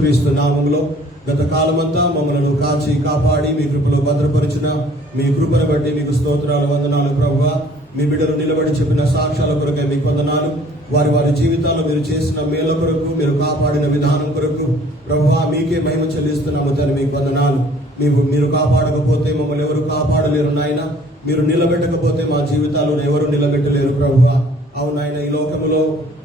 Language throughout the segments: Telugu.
క్రీస్తు నామములో గత కాలమంతా మమ్మల్ని కాచి కాపాడి మీ కృపలో భద్రపరిచిన మీ కృపను బట్టి మీకు స్తోత్రాలు, వందనాలు ప్రభువా. మీ బిడ్డలు నిలబడి చెప్పిన సాక్ష్యాల కొరకే మీకు వందనాలు. వారి వారి జీవితాల్లో మీరు చేసిన మేళ్ల కొరకు, మీరు కాపాడిన విధానం కొరకు ప్రభువా మీకే మహిమ చెల్లిస్తున్నాము తండ్రి. మీకు వందనాలు. మీరు కాపాడకపోతే మమ్మల్ని ఎవరు కాపాడలేరు నాయన. మీరు నిలబెట్టకపోతే మా జీవితాలను ఎవరు నిలబెట్టలేరు ప్రభువా. అవునాయన, ఈ లోకములో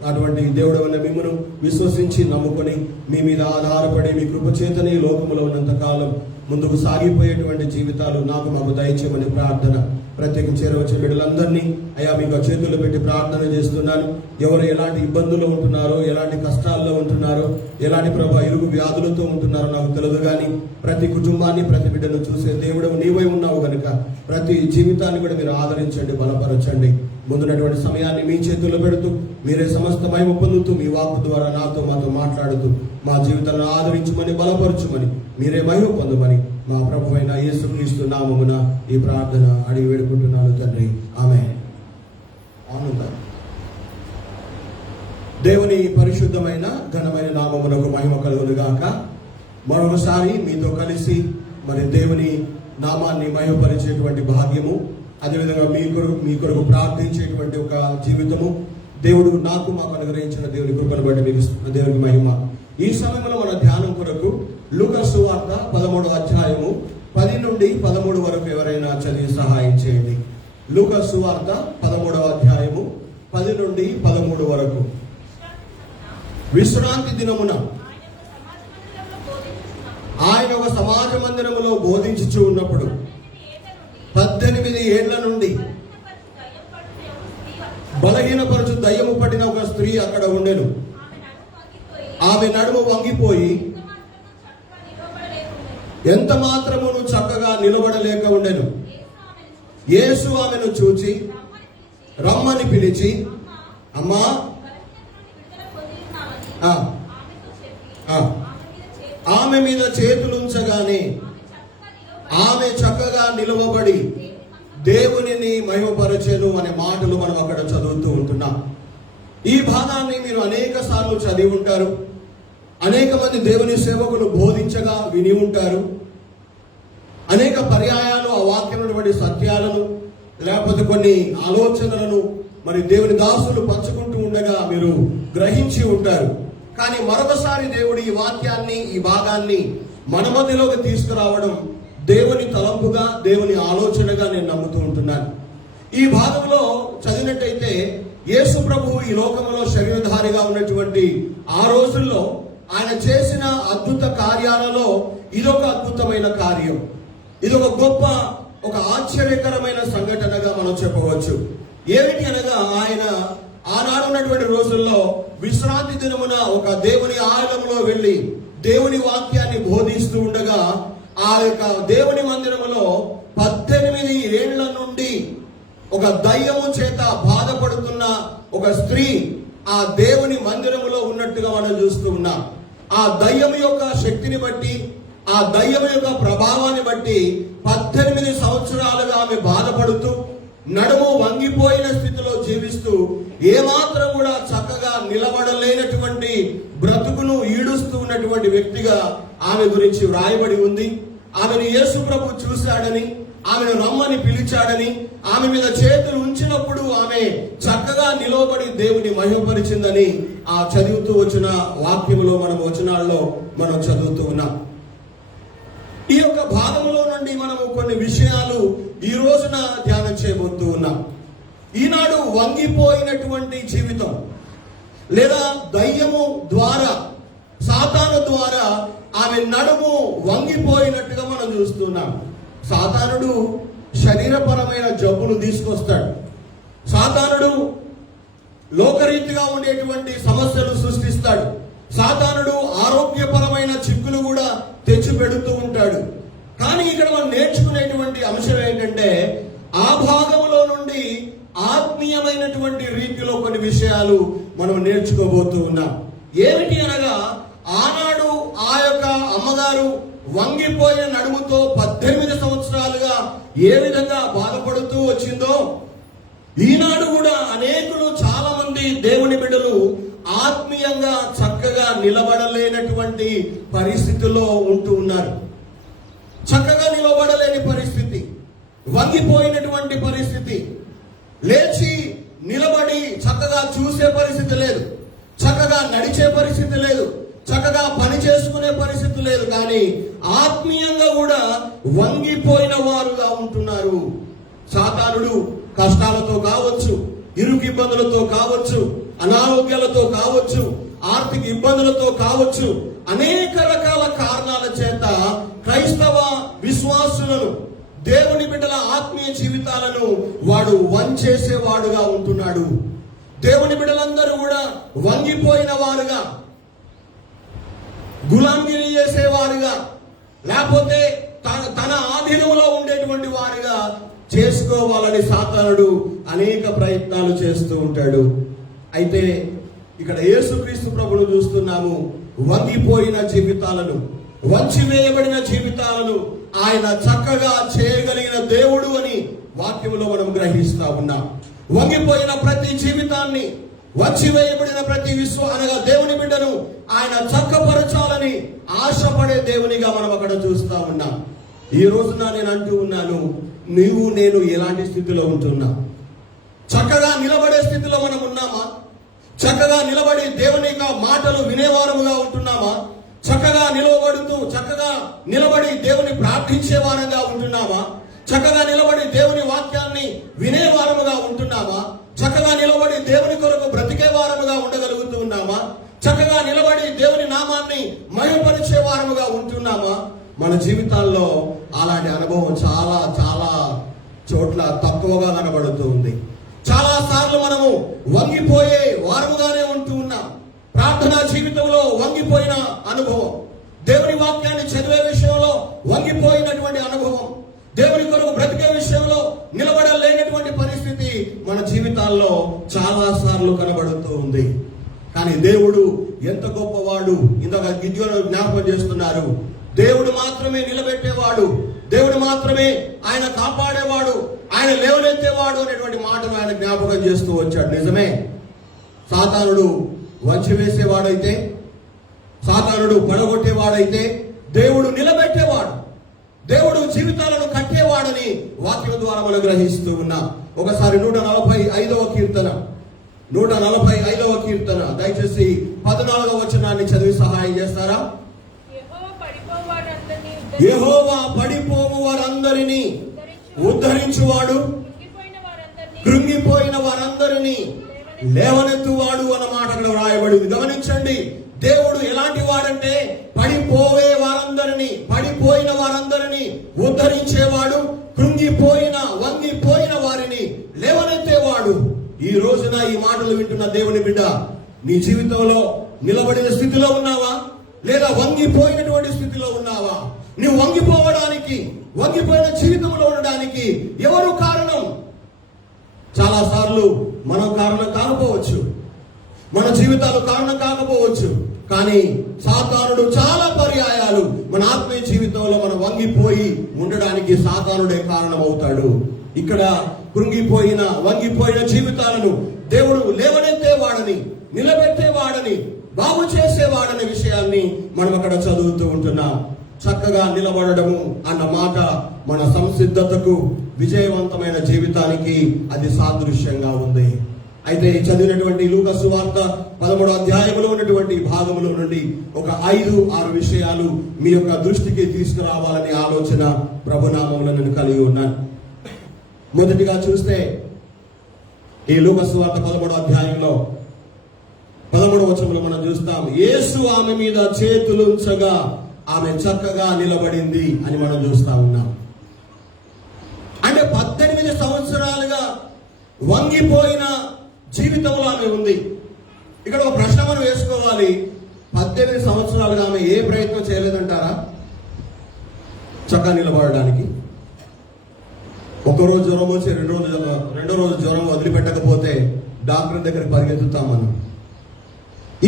అటువంటి దేవుడు అన్న మిమ్మను విశ్వసించి నమ్ముకొని మీ మీద ఆధారపడి మీ కృప చేతనే ఈ లోకములో ఉన్నంత కాలం ముందుకు సాగిపోయేటువంటి జీవితాలు మాకు దయచేయమని ప్రార్థన. ప్రత్యేకించి చేరవచ్చిన బిడ్డలందరినీ అయ్యా మీకు చేతుల్లో పెట్టి ప్రార్థన చేస్తున్నాను. ఎవరు ఎలాంటి ఇబ్బందులు ఉంటున్నారో, ఎలాంటి కష్టాల్లో ఉంటున్నారో, ఎలాంటి ఇరుగు వ్యాధులతో ఉంటున్నారో నాకు తెలియదు, కానీ ప్రతి కుటుంబాన్ని, ప్రతి బిడ్డను చూసే దేవుడు నీవై ఉన్నావు కనుక ప్రతి జీవితాన్ని కూడా మీరు ఆదరించండి, బలపరచండి. ముందున్నటువంటి సమయాన్ని మీ చేతుల్లో పెడుతూ మీరే సమస్త మహిమ పొందుతూ మీ వాక్కు ద్వారా మాతో మాట్లాడుతూ మా జీవితాలను ఆదరించమని, బలపరచుమని, మీరే మహిమ పొందమని మా ప్రభు అయిన యేసుక్రీస్తు నామమున ఈ ప్రార్థన అడిగి వేడుకుంటున్నాను తండ్రి. ఆమేన్. దేవుని పరిశుద్ధమైన ఘనమైన నామమునకు మహిమ కలుగును గాక. మరొకసారి మీతో కలిసి దేవుని నామాన్ని మహిమపరిచేటువంటి భాగ్యము, అదేవిధంగా మీ కొరకు ప్రార్థించేటువంటి ఒక జీవితము దేవుడు మాకు అనుగ్రహించిన దేవుని కృపను బట్టి మీకు దేవుని మహిమ. ఈ సమయంలో మన ధ్యానం కొరకు లూకా సువార్త 13వ అధ్యాయము 10 నుండి 13 వరకు ఎవరైనా చదివి సహాయం చేయండి. లూకా సువార్త 13వ అధ్యాయము 10 నుండి 13 వరకు. విశ్రాంతి దినమున ఆయన ఒక సమాజ మందిరములో బోధించుచూ ఉన్నప్పుడు 18 ఏళ్ల నుండి బలహీనపరచు దయ్యము పట్టిన ఒక స్త్రీ అక్కడ ఉండెను. ఆమె నడుము వంగిపోయి ఎంత మాత్రమును చక్కగా నిలబడలేక ఉండెను. యేసు ఆమెను చూచి రమ్మని పిలిచి, అమ్మా, ఆమె మీద చేతులుంచగానే ఆమె చక్కగా నిలవబడి దేవునిని మహిమపరచెను అనే మాటలు మనం అక్కడ చదువుతూ ఉంటున్నాం. ఈ భాగాన్ని మీరు అనేక సార్లు చదివి ఉంటారు. అనేక మంది దేవుని సేవకులు బోధించగా విని ఉంటారు. అనేక పర్యాయాలు ఆ వాక్యమైనటువంటి సత్యాలను, లేకపోతే కొన్ని ఆలోచనలను దేవుని దాసులు పంచుకుంటూ ఉండగా మీరు గ్రహించి ఉంటారు. కానీ మరొకసారి దేవుడు ఈ వాక్యాన్ని, ఈ భాగాన్ని మన మధ్యలోకి తీసుకురావడం దేవుని తలంపుగా, దేవుని ఆలోచనగా నేను నమ్ముతూ ఉంటున్నాను. ఈ భాగంలో చదివినట్టయితే యేసు ప్రభువు ఈ లోకంలో శరీరధారిగా ఉన్నటువంటి ఆ రోజుల్లో ఆయన చేసిన అద్భుత కార్యాలలో ఇదొక అద్భుతమైన కార్యం. ఇదొక గొప్ప, ఒక ఆశ్చర్యకరమైన సంఘటనగా మనం చెప్పవచ్చు. ఏమిటి అనగా, ఆయన ఆనాడు ఉన్నటువంటి రోజుల్లో విశ్రాంతి దినమున ఒక దేవుని ఆలయంలో వెళ్ళి దేవుని వాక్యాన్ని బోధిస్తూ ఉండగా ఆ యొక్క దేవుని మందిరములో 18 ఏళ్ల నుండి ఒక దయ్యము చేత బాధపడుతున్న ఒక స్త్రీ ఆ దేవుని మందిరములో ఉన్నట్టుగా మనం చూస్తూ ఉన్నాం. ఆ దయ్యము యొక్క శక్తిని బట్టి, ఆ దయ్యము యొక్క ప్రభావాన్ని బట్టి 18 సంవత్సరాలుగా ఆమె బాధపడుతూ నడుము వంగిపోయిన స్థితిలో జీవిస్తూ ఏమాత్రం కూడా చక్కగా నిలబడలేనటువంటి బ్రతుకును ఈడుస్తూ ఉన్నటువంటి వ్యక్తిగా ఆమె గురించి వ్రాయబడి ఉంది. ఆమెను యేసు ప్రభు చూశాడని, ఆమెను రమ్మని పిలిచాడని, ఆమె మీద చేతులు ఉంచినప్పుడు ఆమె చక్కగా నిలబడి దేవుని మహిమపరిచిందని ఆ చదువుతూ వచ్చిన వాక్యములో, వచనాల్లో మనం చదువుతూ ఉన్నాం. ఈ యొక్క భాగంలో నుండి మనము కొన్ని విషయాలు ఈ రోజున ధ్యానం చేయబోతూ ఉన్నాం. ఈనాడు వంగిపోయినటువంటి జీవితం, లేదా దయ్యము ద్వారా, సాతాను ద్వారా ఆమె నడుము వంగిపోయినట్టుగా మనం చూస్తున్నాం. సాతానుడు శరీరపరమైన జబ్బును తీసుకొస్తాడు. సాతానుడు లోకరీతిగా ఉండేటువంటి సమస్యలు సృష్టిస్తాడు. సాతానుడు ఆరోగ్యపరమైన చిక్కులు కూడా తెచ్చి పెడుతూ ఉంటాడు. కానీ ఇక్కడ మనం నేర్చుకునేటువంటి అంశం ఏంటంటే, ఆ భాగంలో నుండి ఆత్మీయమైనటువంటి రీతిలో కొన్ని విషయాలు మనం నేర్చుకోబోతూ ఉన్నాం. ఏమిటి అనగా, ఆనాడు ఆ యొక్క అమ్మగారు వంగిపోయిన నడుముతో 18 సంవత్సరాలుగా ఏ విధంగా బాధపడుతూ వచ్చిందో, ఈనాడు కూడా అనేకులు, చాలా మంది దేవుని బిడ్డలు ఆత్మీయంగా చక్కగా నిలబడలేనటువంటి పరిస్థితిలో ఉంటూ ఉన్నారు. చక్కగా నిలబడలేని పరిస్థితి, వంగిపోయినటువంటి పరిస్థితి, లేచి నిలబడి చక్కగా చూసే పరిస్థితి లేదు, చక్కగా నడిచే పరిస్థితి లేదు, చక్కగా పని చేసుకునే పరిస్థితి లేదు. కానీ ఆత్మీయంగా కూడా వంగిపోయిన వారుగా ఉంటున్నారు. సాతానుడు కష్టాలతో కావచ్చు, ఇరుకు ఇబ్బందులతో కావచ్చు, అనారోగ్యాలతో కావచ్చు, ఆర్థిక ఇబ్బందులతో కావచ్చు, అనేక రకాల కారణాల చేత క్రైస్తవ విశ్వాసులను, దేవుని బిడ్డల ఆత్మీయ జీవితాలను వాడు వంచేసేవాడుగా ఉంటున్నాడు. దేవుని బిడ్డలందరూ కూడా వంగిపోయిన వారుగా, గులాంగిరి చేసేవారుగా, లేకపోతే తన ఆధీనంలో ఉండేటువంటి వారుగా చేసుకోవాలని సాతానుడు అనేక ప్రయత్నాలు చేస్తూ ఉంటాడు. అయితే ఇక్కడ యేసుక్రీస్తు ప్రభువును చూస్తున్నాము. వంగిపోయిన జీవితాలను, వంచివేయబడిన జీవితాలను ఆయన చక్కగా చేయగలిగిన దేవుడు అని వాక్యంలో మనం గ్రహిస్తా ఉన్నాం. వంగిపోయిన ప్రతి జీవితాన్ని, వంచివేయబడిన ప్రతి అనగా దేవుని బిడ్డను ఆయన చక్కపరచాలని ఆశపడే దేవునిగా మనం అక్కడ చూస్తా ఉన్నాం. ఈ రోజున నేను అంటూ ఉన్నాను, నీవు నేను ఎలాంటి స్థితిలో ఉంటున్నా? చక్కగా నిలబడే స్థితిలో మనం ఉన్నామా? చక్కగా నిలబడి దేవుని యొక్క మాటలు వినేవారముగా ఉంటున్నామా? చక్కగా నిలబడి దేవుని ప్రార్థించే వారంగా ఉంటున్నామా? చక్కగా నిలబడి దేవుని వాక్యాన్ని వినేవారముగా ఉంటున్నామా? చక్కగా నిలబడి దేవుని కొరకు బ్రతికే వారముగా ఉండగలుగుతూ ఉన్నామా? చక్కగా నిలబడి దేవుని నామాన్ని మహిమపరిచే వారముగా ఉంటున్నామా? మన జీవితాల్లో అలాంటి అనుభవం చాలా చాలా చోట్ల తక్కువగా కనబడుతూ ఉంది. చాలా సార్లు మనము వంగిపోయే వారముగానే ఉంటూ ఉన్నాం. ప్రార్థనా జీవితంలో వంగిపోయిన అనుభవం, దేవుని వాక్యాన్ని చదివే విషయంలో వంగిపోయినటువంటి అనుభవం, దేవుని కొరకు బ్రతికే విషయంలో నిలబడలేనటువంటి పరిస్థితి మన జీవితాల్లో చాలా సార్లు కనబడుతూ ఉంది. కానీ దేవుడు ఎంత గొప్పవాడు! ఇందాక గిద్యోను జ్ఞాపకం చేస్తున్నారు. దేవుడు మాత్రమే నిలబెట్టేవాడు, దేవుడు మాత్రమే ఆయన కాపాడేవాడు, ఆయన లేవనెత్తేవాడు అనేటువంటి మాటను ఆయన జ్ఞాపకం చేస్తూ వచ్చాడు. నిజమే, సాతానుడు వంచివేసేవాడైతే, సాతానుడు పడగొట్టేవాడైతే, దేవుడు నిలబెట్టేవాడు, దేవుడు జీవితాలను కట్టేవాడని వాక్యం ద్వారా మనం గ్రహిస్తూ ఉన్నాం. ఒకసారి 145వ కీర్తన, 145వ కీర్తన దయచేసి 14వ వచనాన్ని చదివి సహాయం చేస్తారా? యెహోవా పడిపోవు వారందరినీ ఉద్ధరించువాడు, కృంగిపోయిన వారందరినీ లేవనెత్తువాడు అన్న మాట అక్కడ వ్రాయబడింది. గమనించండి, దేవుడు ఎలాంటి వాడంటే పడిపోయిన వారందరినీ ఉద్ధరించేవాడు, వంగిపోయిన వారిని లేవనెత్తేవాడు. ఈ రోజున ఈ మాటలు వింటున్న దేవుని బిడ్డ, నీ జీవితంలో నిలబడిన స్థితిలో ఉన్నావా, లేదా వంగిపోయినటువంటి స్థితిలో ఉన్నావా? నువ్వు వంగిపోయిన జీవితంలో ఉండడానికి ఎవరు కారణం? చాలా సార్లు మనం కారణం కాకపోవచ్చు, మన జీవితాలు కారణం కాకపోవచ్చు. కానీ సాతానుడు చాలా పర్యాయాలు మన ఆత్మీయ జీవితంలో మనం వంగిపోయి ఉండడానికి సాతానుడే కారణం అవుతాడు. ఇక్కడ వంగిపోయిన జీవితాలను దేవుడు లేవనెత్తేవాడని, నిలబెట్టేవాడని, బాగు చేసేవాడనే విషయాన్ని మనం అక్కడ చదువుతూ ఉంటున్నాం. చక్కగా నిలబడము అన్న మాట మన సంసిద్ధతకు, విజయవంతమైన జీవితానికి అది సాదృశ్యంగా ఉంది. అయితే చదివినటువంటి లూకా సువార్త 13వ అధ్యాయంలో ఉన్నటువంటి భాగంలో నుండి ఒక 5-6 విషయాలు మీ యొక్క దృష్టికి తీసుకురావాలనే ఆలోచన ప్రభునామంలో నేను కలిగి ఉన్నాను. మొదటిగా చూస్తే ఈ లూకా సువార్త 13వ అధ్యాయంలో 13వ వచనంలో మనం చూస్తాం, యేసు ఆమె మీద చేతులుంచగా ఆమె చక్కగా నిలబడింది అని మనం చూస్తా ఉన్నాం. అంటే 18 సంవత్సరాలుగా వంగిపోయిన జీవితంలో ఆమె ఉంది. ఇక్కడ ఒక ప్రశ్న మనం వేసుకోవాలి, 18 సంవత్సరాలుగా ఆమె ఏ ప్రయత్నం చేయలేదంటారా చక్కగా నిలబడడానికి? ఒక్కరోజు జ్వరం వచ్చి రెండో రోజు జ్వరం వదిలిపెట్టకపోతే డాక్టర్ దగ్గరికి పరిగెత్తుతాం మనం.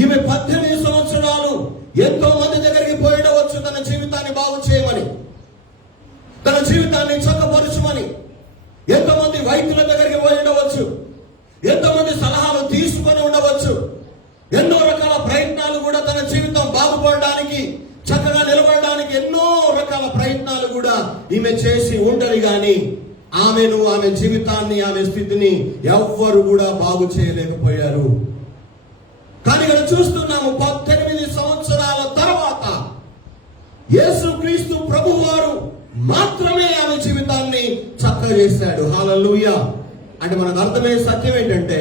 ఈమె 18 సంవత్సరాలు ఎంతో మంది దగ్గరికి పోయిడవచ్చు, తన జీవితాన్ని బాగు చేయమని, తన జీవితాన్ని చక్కపరచమని. ఎంతో మంది వైద్యుల దగ్గరికి పోయి ఉండవచ్చు, ఎంతో మంది సలహాలు తీసుకొని ఉండవచ్చు, ఎన్నో ఈమె చేసి ఉండరు గాని ఆమెను, ఆమె జీవితాన్ని, ఆమె స్థితిని ఎవ్వరు కూడా బాగు చేయలేకపోయారు. కానీ ఇక్కడ చూస్తున్నాము 18 సంవత్సరాల తర్వాత యేసుక్రీస్తు ప్రభువారు మాత్రమే ఆమె జీవితాన్ని చక్కగా చేశాడు. హల్లెలూయా. అంటే మనకు అర్థమయ్యే సత్యం ఏంటంటే,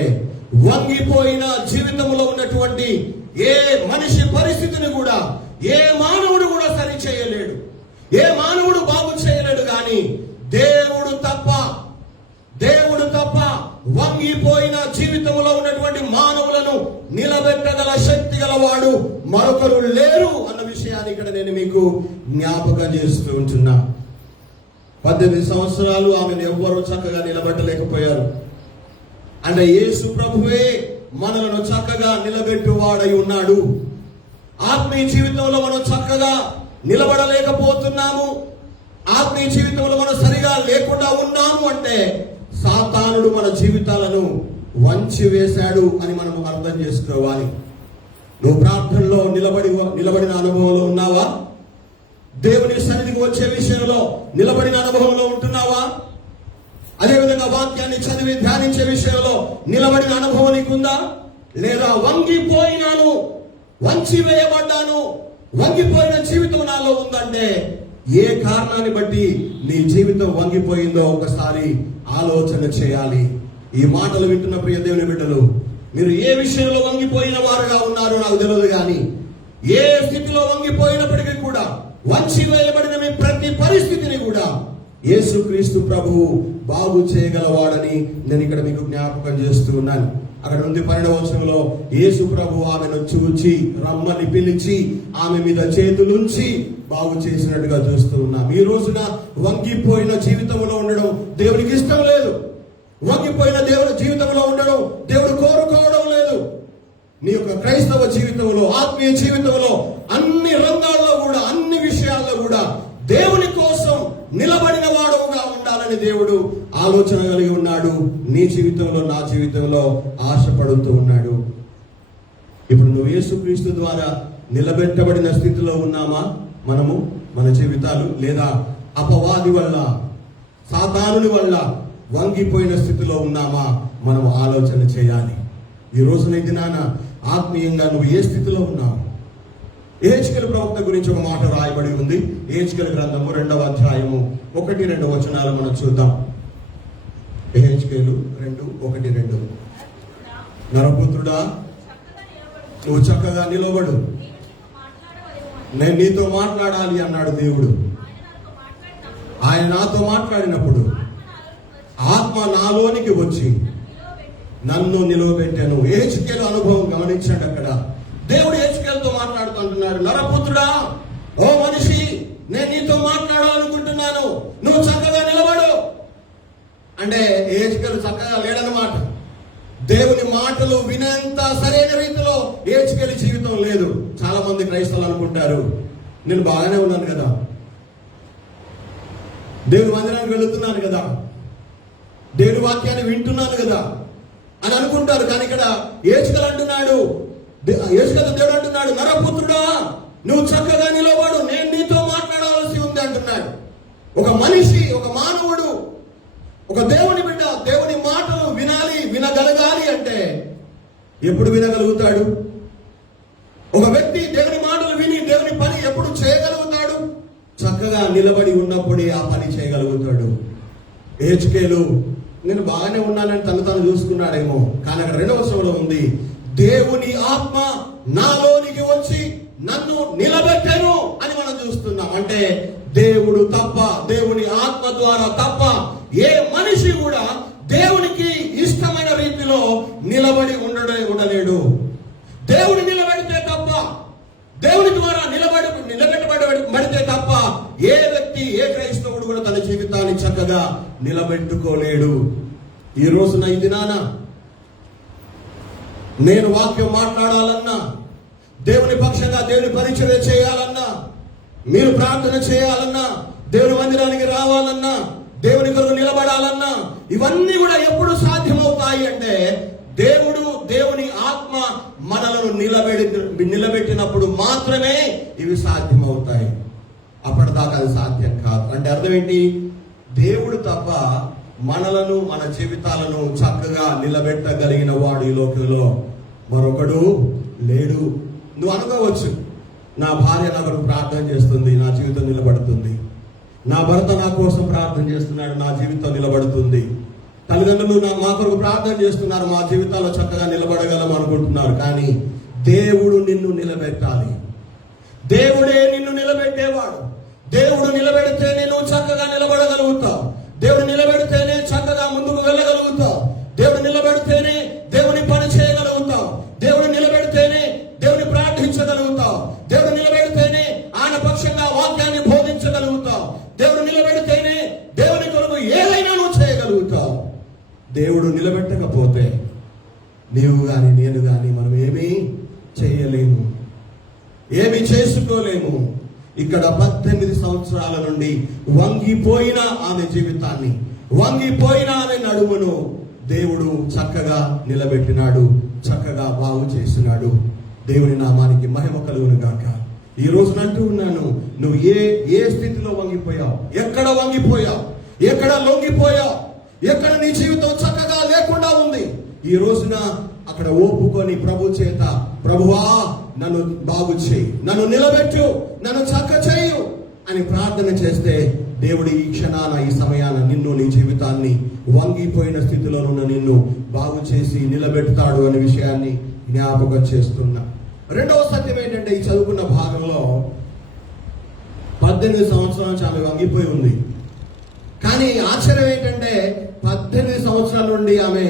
వంగిపోయిన జీవితంలో ఉన్నటువంటి ఏ మనిషి పరిస్థితిని కూడా ఏ మానవుడు కూడా సరి చేయలేడు, ఏ మానవుడు బాగు చేయలేడు. కానీ దేవుడు తప్ప వంగిపోయిన జీవితంలో ఉన్నటువంటి మానవులను నిలబెట్టగల శక్తి గలవాడు మరొకరు లేరు అన్న విషయాన్ని ఇక్కడ నేను మీకు జ్ఞాపకం చేస్తూ ఉంటున్నా. 18 సంవత్సరాలు ఆమెను ఎవ్వరూ చక్కగా నిలబెట్టలేకపోయారు. అంటే యేసు ప్రభువే మనలను చక్కగా నిలబెట్టువాడై ఉన్నాడు. ఆత్మీయ జీవితంలో మనం చక్కగా నిలబడలేకపోతున్నాము, ఆత్మీయ జీవితంలో మనం సరిగా లేకుండా ఉన్నాము అంటే సాతానుడు మన జీవితాలను వంచి వేశాడు అని మనం అర్థం చేసుకోవాలి. నువ్వు ప్రార్థనలో నిలబడిన అనుభవంలో ఉన్నావా? దేవుని సన్నిధికి వచ్చే విషయంలో నిలబడిన అనుభవంలో ఉంటున్నావా? అదేవిధంగా వాక్యాన్ని చదివి ధ్యానించే విషయంలో నిలబడిన అనుభవం నీకుందా? లేదా వంగిపోయినాను, వంచి వేయబడ్డాను, వంగిపోయిన జీవితం నాలో ఉందంటే ఏ కారణాన్ని బట్టి నీ జీవితం వంగిపోయిందో ఒకసారి ఆలోచన చేయాలి. ఈ మాటలు వింటున్న ప్రియ దేవుని బిడ్డలు, మీరు ఏ విషయంలో వంగిపోయిన వారుగా ఉన్నారో నాకు తెలియదు, కానీ ఏ స్థితిలో వంగిపోయినప్పటికీ కూడా వంచి వేయబడిన మీ ప్రతి పరిస్థితిని కూడా యేసుక్రీస్తు ప్రభువు బాగు చేయగలవాడని నేను ఇక్కడ మీకు జ్ఞాపకం చేస్తూ ఉన్నాను. అక్కడ ఉంది 12వ వచనంలో, యేసు ప్రభు ఆమెను చూచి రమ్మని పిలిచి ఆమె మీద చేతులుంచి బాగు చేసినట్టుగా చూస్తూ ఉన్నాం. ఈ రోజున వంగిపోయిన జీవితంలో ఉండడం దేవునికి ఇష్టం లేదు. వంగిపోయిన దేవుని జీవితంలో ఉండడం దేవుడు కోరుకోవడం లేదు. నీ యొక్క క్రైస్తవ జీవితంలో, ఆత్మీయ జీవితంలో, అన్ని రంగాల్లో కూడా, అన్ని విషయాల్లో కూడా దేవుని కోసం నిలబడిన వాడుగా ఉండాలని దేవుడు ఆలోచన కలిగి ఉన్నాడు. నీ జీవితంలో, నా జీవితంలో ఆశపడుతూ ఉన్నాడు. ఇప్పుడు నువ్వు యేసుక్రీస్తు ద్వారా నిలబెట్టబడిన స్థితిలో ఉన్నామా మనము, మన జీవితాలు? లేదా అపవాది వల్ల, సాతానుని వల్ల వంగిపోయిన స్థితిలో ఉన్నామా మనం ఆలోచన చేయాలి. ఈ రోజున ఈ దినాన ఆత్మీయంగా నువ్వు ఏ స్థితిలో ఉన్నావు? యెహెజ్కేలు ప్రవక్త గురించి ఒక మాట రాయబడి ఉంది. యెహెజ్కేలు గ్రంథము 2వ అధ్యాయము 1-2 వచనాలు మనం చూద్దాం. యెహెజ్కేలు 2:1-2. నరపుత్రుడా, నువ్వు చక్కగా నిలబడు, నేను నీతో మాట్లాడాలి అన్నాడు దేవుడు. ఆయన నాతో మాట్లాడినప్పుడు ఆత్మ నాలోనికి వచ్చి నన్ను నిలవబెట్టాను. యెహెజ్కేలు అనుభవం గమనించండి. అక్కడ దేవుడు యెహెజ్కేలుతో మాట్లాడుతుంటున్నాడు. నరపుత్రుడా, ఓ మనిషి, నేను నీతో మాట్లాడాలనుకుంటున్నాను, నువ్వు చక్కగా నిలబడు అంటే యెహెజ్కేలు చక్కగా లేడనమాట. దేవుని మాటలు వినేంత సరైన రీతిలో యెహెజ్కేలు జీవితం లేదు. చాలా మంది క్రైస్తవులు అనుకుంటారు, నేను బాగానే ఉన్నాను కదా, దేవుని మందిరానికి వెళుతున్నాను కదా, దేవుని వాక్యాన్ని వింటున్నాను కదా అని అనుకుంటారు. కానీ ఇక్కడ యెహెజ్కేలు అంటున్నాడు, దేవుడు అంటున్నాడు, నరపుత్రుడా, నువ్వు చక్కగా నిలబడు, నేను నీతో మాట్లాడాల్సి ఉంది అంటున్నాడు. ఒక మనిషి, ఒక మానవుడు, ఒక దేవుని బిడ్డ దేవుని మాటలు వినగలగాలి అంటే ఎప్పుడు వినగలుగుతాడు? ఒక వ్యక్తి దేవుని మాటలు విని దేవుని పని ఎప్పుడు చేయగలుగుతాడు? చక్కగా నిలబడి ఉన్నప్పుడే ఆ పని చేయగలుగుతాడు. యెహెజ్కేలు నేను బాగానే ఉన్నానని తను చూసుకున్నాడేమో, కానీ అక్కడ 2వ వచనంలో ఉంది, దేవుని ఆత్మ నాలోనికి వచ్చి నన్ను నిలబెట్టను అని మనం చూస్తున్నాం. అంటే దేవుడు తప్ప, దేవుని ఆత్మ ద్వారా తప్ప ఏ మనిషి కూడా దేవునికి ఇష్టమైన రీతిలో నిలబడి ఉండలేడు. దేవుని నిలబడితే తప్ప, దేవుని ద్వారా నిలబెట్టబడితే తప్ప ఏ వ్యక్తి, ఏ క్రైస్తవుడు కూడా తన జీవితాన్ని చక్కగా నిలబెట్టుకోలేడు. ఈ రోజున ఈ దినాన నేను వాక్యం మాట్లాడాలన్నా, దేవుని పక్షంగా దేవుని పరిచర్య చేయాలన్నా, మీరు ప్రార్థన చేయాలన్నా, దేవుని మందిరానికి రావాలన్నా, దేవుని కొరకు నిలబడాలన్నా, ఇవన్నీ కూడా ఎప్పుడు సాధ్యమవుతాయి అంటే దేవుడు, దేవుని ఆత్మ మనలను నిలబెట్టినప్పుడు మాత్రమే ఇవి సాధ్యమవుతాయి. అప్పటిదాకా అది సాధ్యం కాదు. అంటే అర్థం ఏంటి? దేవుడు తప్ప మనలను, మన జీవితాలను చక్కగా నిలబెట్టగలిగిన వాడు ఈ లోకంలో మరొకడు లేడు. నువ్వు అనుకోవచ్చు, నా భార్య నా కొరకు ప్రార్థన చేస్తుంది, నా జీవితం నిలబడుతుంది. నా భర్త నా కోసం ప్రార్థన చేస్తున్నాడు, నా జీవితం నిలబడుతుంది. తల్లిదండ్రులు మా కొరకు ప్రార్థన చేస్తున్నారు, మా జీవితాల్లో చక్కగా నిలబడగలం అనుకుంటున్నారు. కానీ దేవుడు నిన్ను నిలబెట్టాలి. దేవుడే నిన్ను నిలబెట్టేవాడు. దేవుడు నిలబెడితేనే నువ్వు చక్కగా నిలబడగలుగుతావు. దేవుడు నిలబెడితేనే చక్కగా ముందుకు వెళ్ళగలుగుతావు. దేవుడు నిలబెడితేనే దేవుని పని చేయగలుగుతావు. దేవుడు నిలబెడితేనే దేవుని ప్రార్థించగలుగుతావు. దేవుడు నిలబెడితేనే ఆయన పక్షంగా వాక్యాన్ని బోధించగలుగుతావు. దేవుడు నిలబెడితేనే దేవుని కొరకు ఏదైనా నువ్వు చేయగలుగుతావు. దేవుడు నిలబెట్టకపోతే నీవు గాని నేను గాని మనం ఏమీ చేయలేము, ఏమీ చేసుకోలేము. ఇక్కడ 18 సంవత్సరాల నుండి వంగిపోయిన ఆమె జీవితాన్ని, వంగిపోయిన ఆమె నడుమును దేవుడు చక్కగా నిలబెట్టినాడు, చక్కగా బాగు చేసినాడు. దేవుని నామానికి మహిమ కలుగును గాక. ఈ రోజు అంటూ ఉన్నాను, నువ్వు ఏ స్థితిలో వంగిపోయావు, ఎక్కడ వంగిపోయావు, ఎక్కడ లొంగిపోయావు, ఎక్కడ నీ జీవితం చక్కగా లేకుండా ఉంది, ఈ రోజున అక్కడ ఒప్పుకొని ప్రభు చేత, ప్రభువా నన్ను బాగు చేయి, నన్ను నిలబెట్టు, నన్ను చక్క చేయు అని ప్రార్థన చేస్తే దేవుడు ఈ క్షణాన, ఈ సమయాన నిన్ను, నీ జీవితాన్ని వంగిపోయిన స్థితిలో ఉన్న నిన్ను బాగు చేసి నిలబెడతాడు అనే విషయాన్ని జ్ఞాపకం చేస్తున్నా. రెండవ సత్యం ఏంటంటే, ఈ చదువుకున్న భాగంలో 18 సంవత్సరాల నుంచి ఆమె వంగిపోయి ఉంది. కానీ ఆశ్చర్యం ఏంటంటే 18 సంవత్సరాల నుండి ఆమె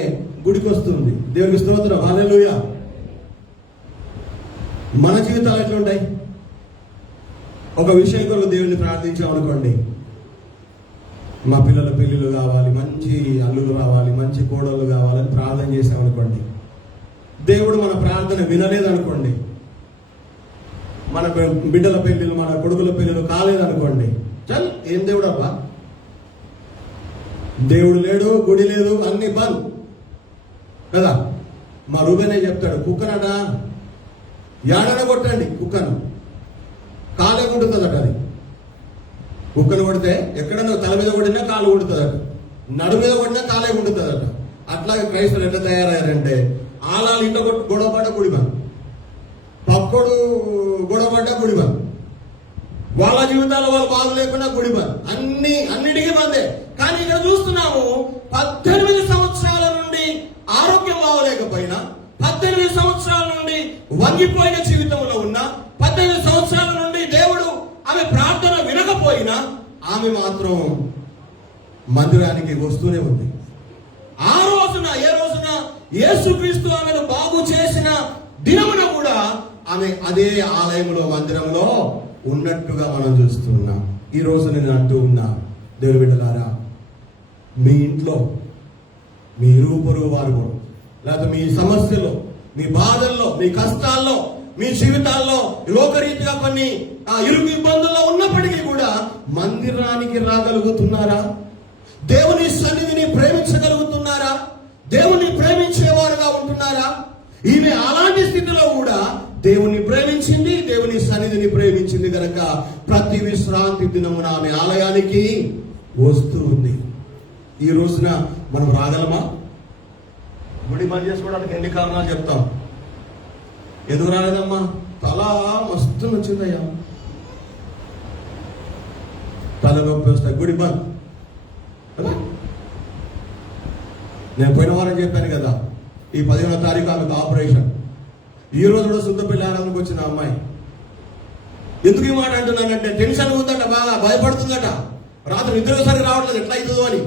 గుడికి వస్తుంది. దేవునికి స్తోత్రం, హల్లెలూయా. మన జీవితాలు ఎట్లా ఉంటాయి? ఒక విషయం కొరకు దేవుని ప్రార్థించామనుకోండి, మా పిల్లల పెళ్ళిళ్ళు కావాలి, మంచి అల్లులు రావాలి, మంచి కోడళ్ళు కావాలని ప్రార్థన చేసామనుకోండి, దేవుడు మన ప్రార్థన వినలేదనుకోండి, మన బిడ్డల పెళ్ళిళ్ళు, మన కొడుకుల పెళ్ళిళ్ళు కాలేదనుకోండి, చల్ ఏం దేవుడు అబ్బా, దేవుడు లేడు, గుడి లేదు, అన్ని బంద్ కదా. మా రూబేనే చెప్తాడు, కుక్కనట యాడన కొట్టండి, కుక్కను కాలే కొడుతుందట. అది కుక్కను కొడితే ఎక్కడన్నా తల మీద కొట్టినా కాలు కొడుతుందట, నడు మీద కొట్టినా కాలే కొడుతుందట. అట్లాగే క్రైస్తవులు ఎట్లా తయారయ్యారంటే, ఆలాలు ఇంట గొడవపడ్డ గుడిమా, పక్కడు గొడవపడ్డ గుడిమా, వాళ్ళ జీవితాల్లో వాళ్ళు బాగు లేకుండా గుడిమా, అన్నిటికీ మందే. కానీ ఇక్కడ చూస్తున్నాము, 18 సంవత్సరాల నుండి ఆరోగ్యం బాగోలేకపోయినా, 18 సంవత్సరాల నుండి వంగిపోయిన జీవితంలో ఉన్న, 18 సంవత్సరాల నుండి దేవుడు ఆమె ప్రార్థన వినకపోయినా, ఆమె మాత్రం మందిరానికి వస్తూనే ఉంది. ఆ రోజున, ఏ రోజున యేసుక్రీస్తు ఆమెను బాగు చేసిన దినమున కూడా ఆమె అదే ఆలయంలో, మందిరంలో ఉన్నట్టుగా మనం చూస్తున్నాం. ఈ రోజు నేను అంటూ ఉన్నా, దేవుని బిడ్డలారా, మీ ఇంట్లో, మీ ఇరుగు పొరుగు వారు, లేకపోతే మీ సమస్యలో, మీ బాధల్లో, మీ కష్టాల్లో, మీ జీవితాల్లో లోకరీతిగా కొన్ని ఇరుగు ఇబ్బందుల్లో ఉన్నప్పటికీ కూడా మందిరానికి రాగలుగుతున్నారా? దేవుని సన్నిధిని ప్రేమించగలుగుతున్నారా? దేవుని ప్రేమించేవారుగా ఉంటున్నారా? ఈమె అలాంటి స్థితిలో కూడా దేవుని ప్రేమించింది, దేవుని సన్నిధిని ప్రేమించింది కనుక ప్రతి విశ్రాంతి దినమున ఆమె ఆలయానికి వస్తూ ఉంది. ఈ రోజున మనం రాగలమా? గుడి బంద్ చేసుకోవడానికి ఎన్ని కారణాలు చెప్తాం. ఎందుకు రాలేదమ్మా? తల మస్తు నచ్చిందయ్యా, తల నొప్పి వస్తాయి, గుడి బంద్. నేను పోయిన వారం చెప్పాను కదా, ఈ 15వ తారీఖు ఆమెకు ఆపరేషన్. ఈ రోజు కూడా సుద్దపల్లి ఆరాధనకు వచ్చిన అమ్మాయి. ఎందుకు ఈ మాట అంటున్నానంటే, టెన్షన్ ఉందట, బాగా భయపడుతుందట, రాత్రి నిద్రసరి రావట్లేదు, ఎట్లా అవుతుందో అని.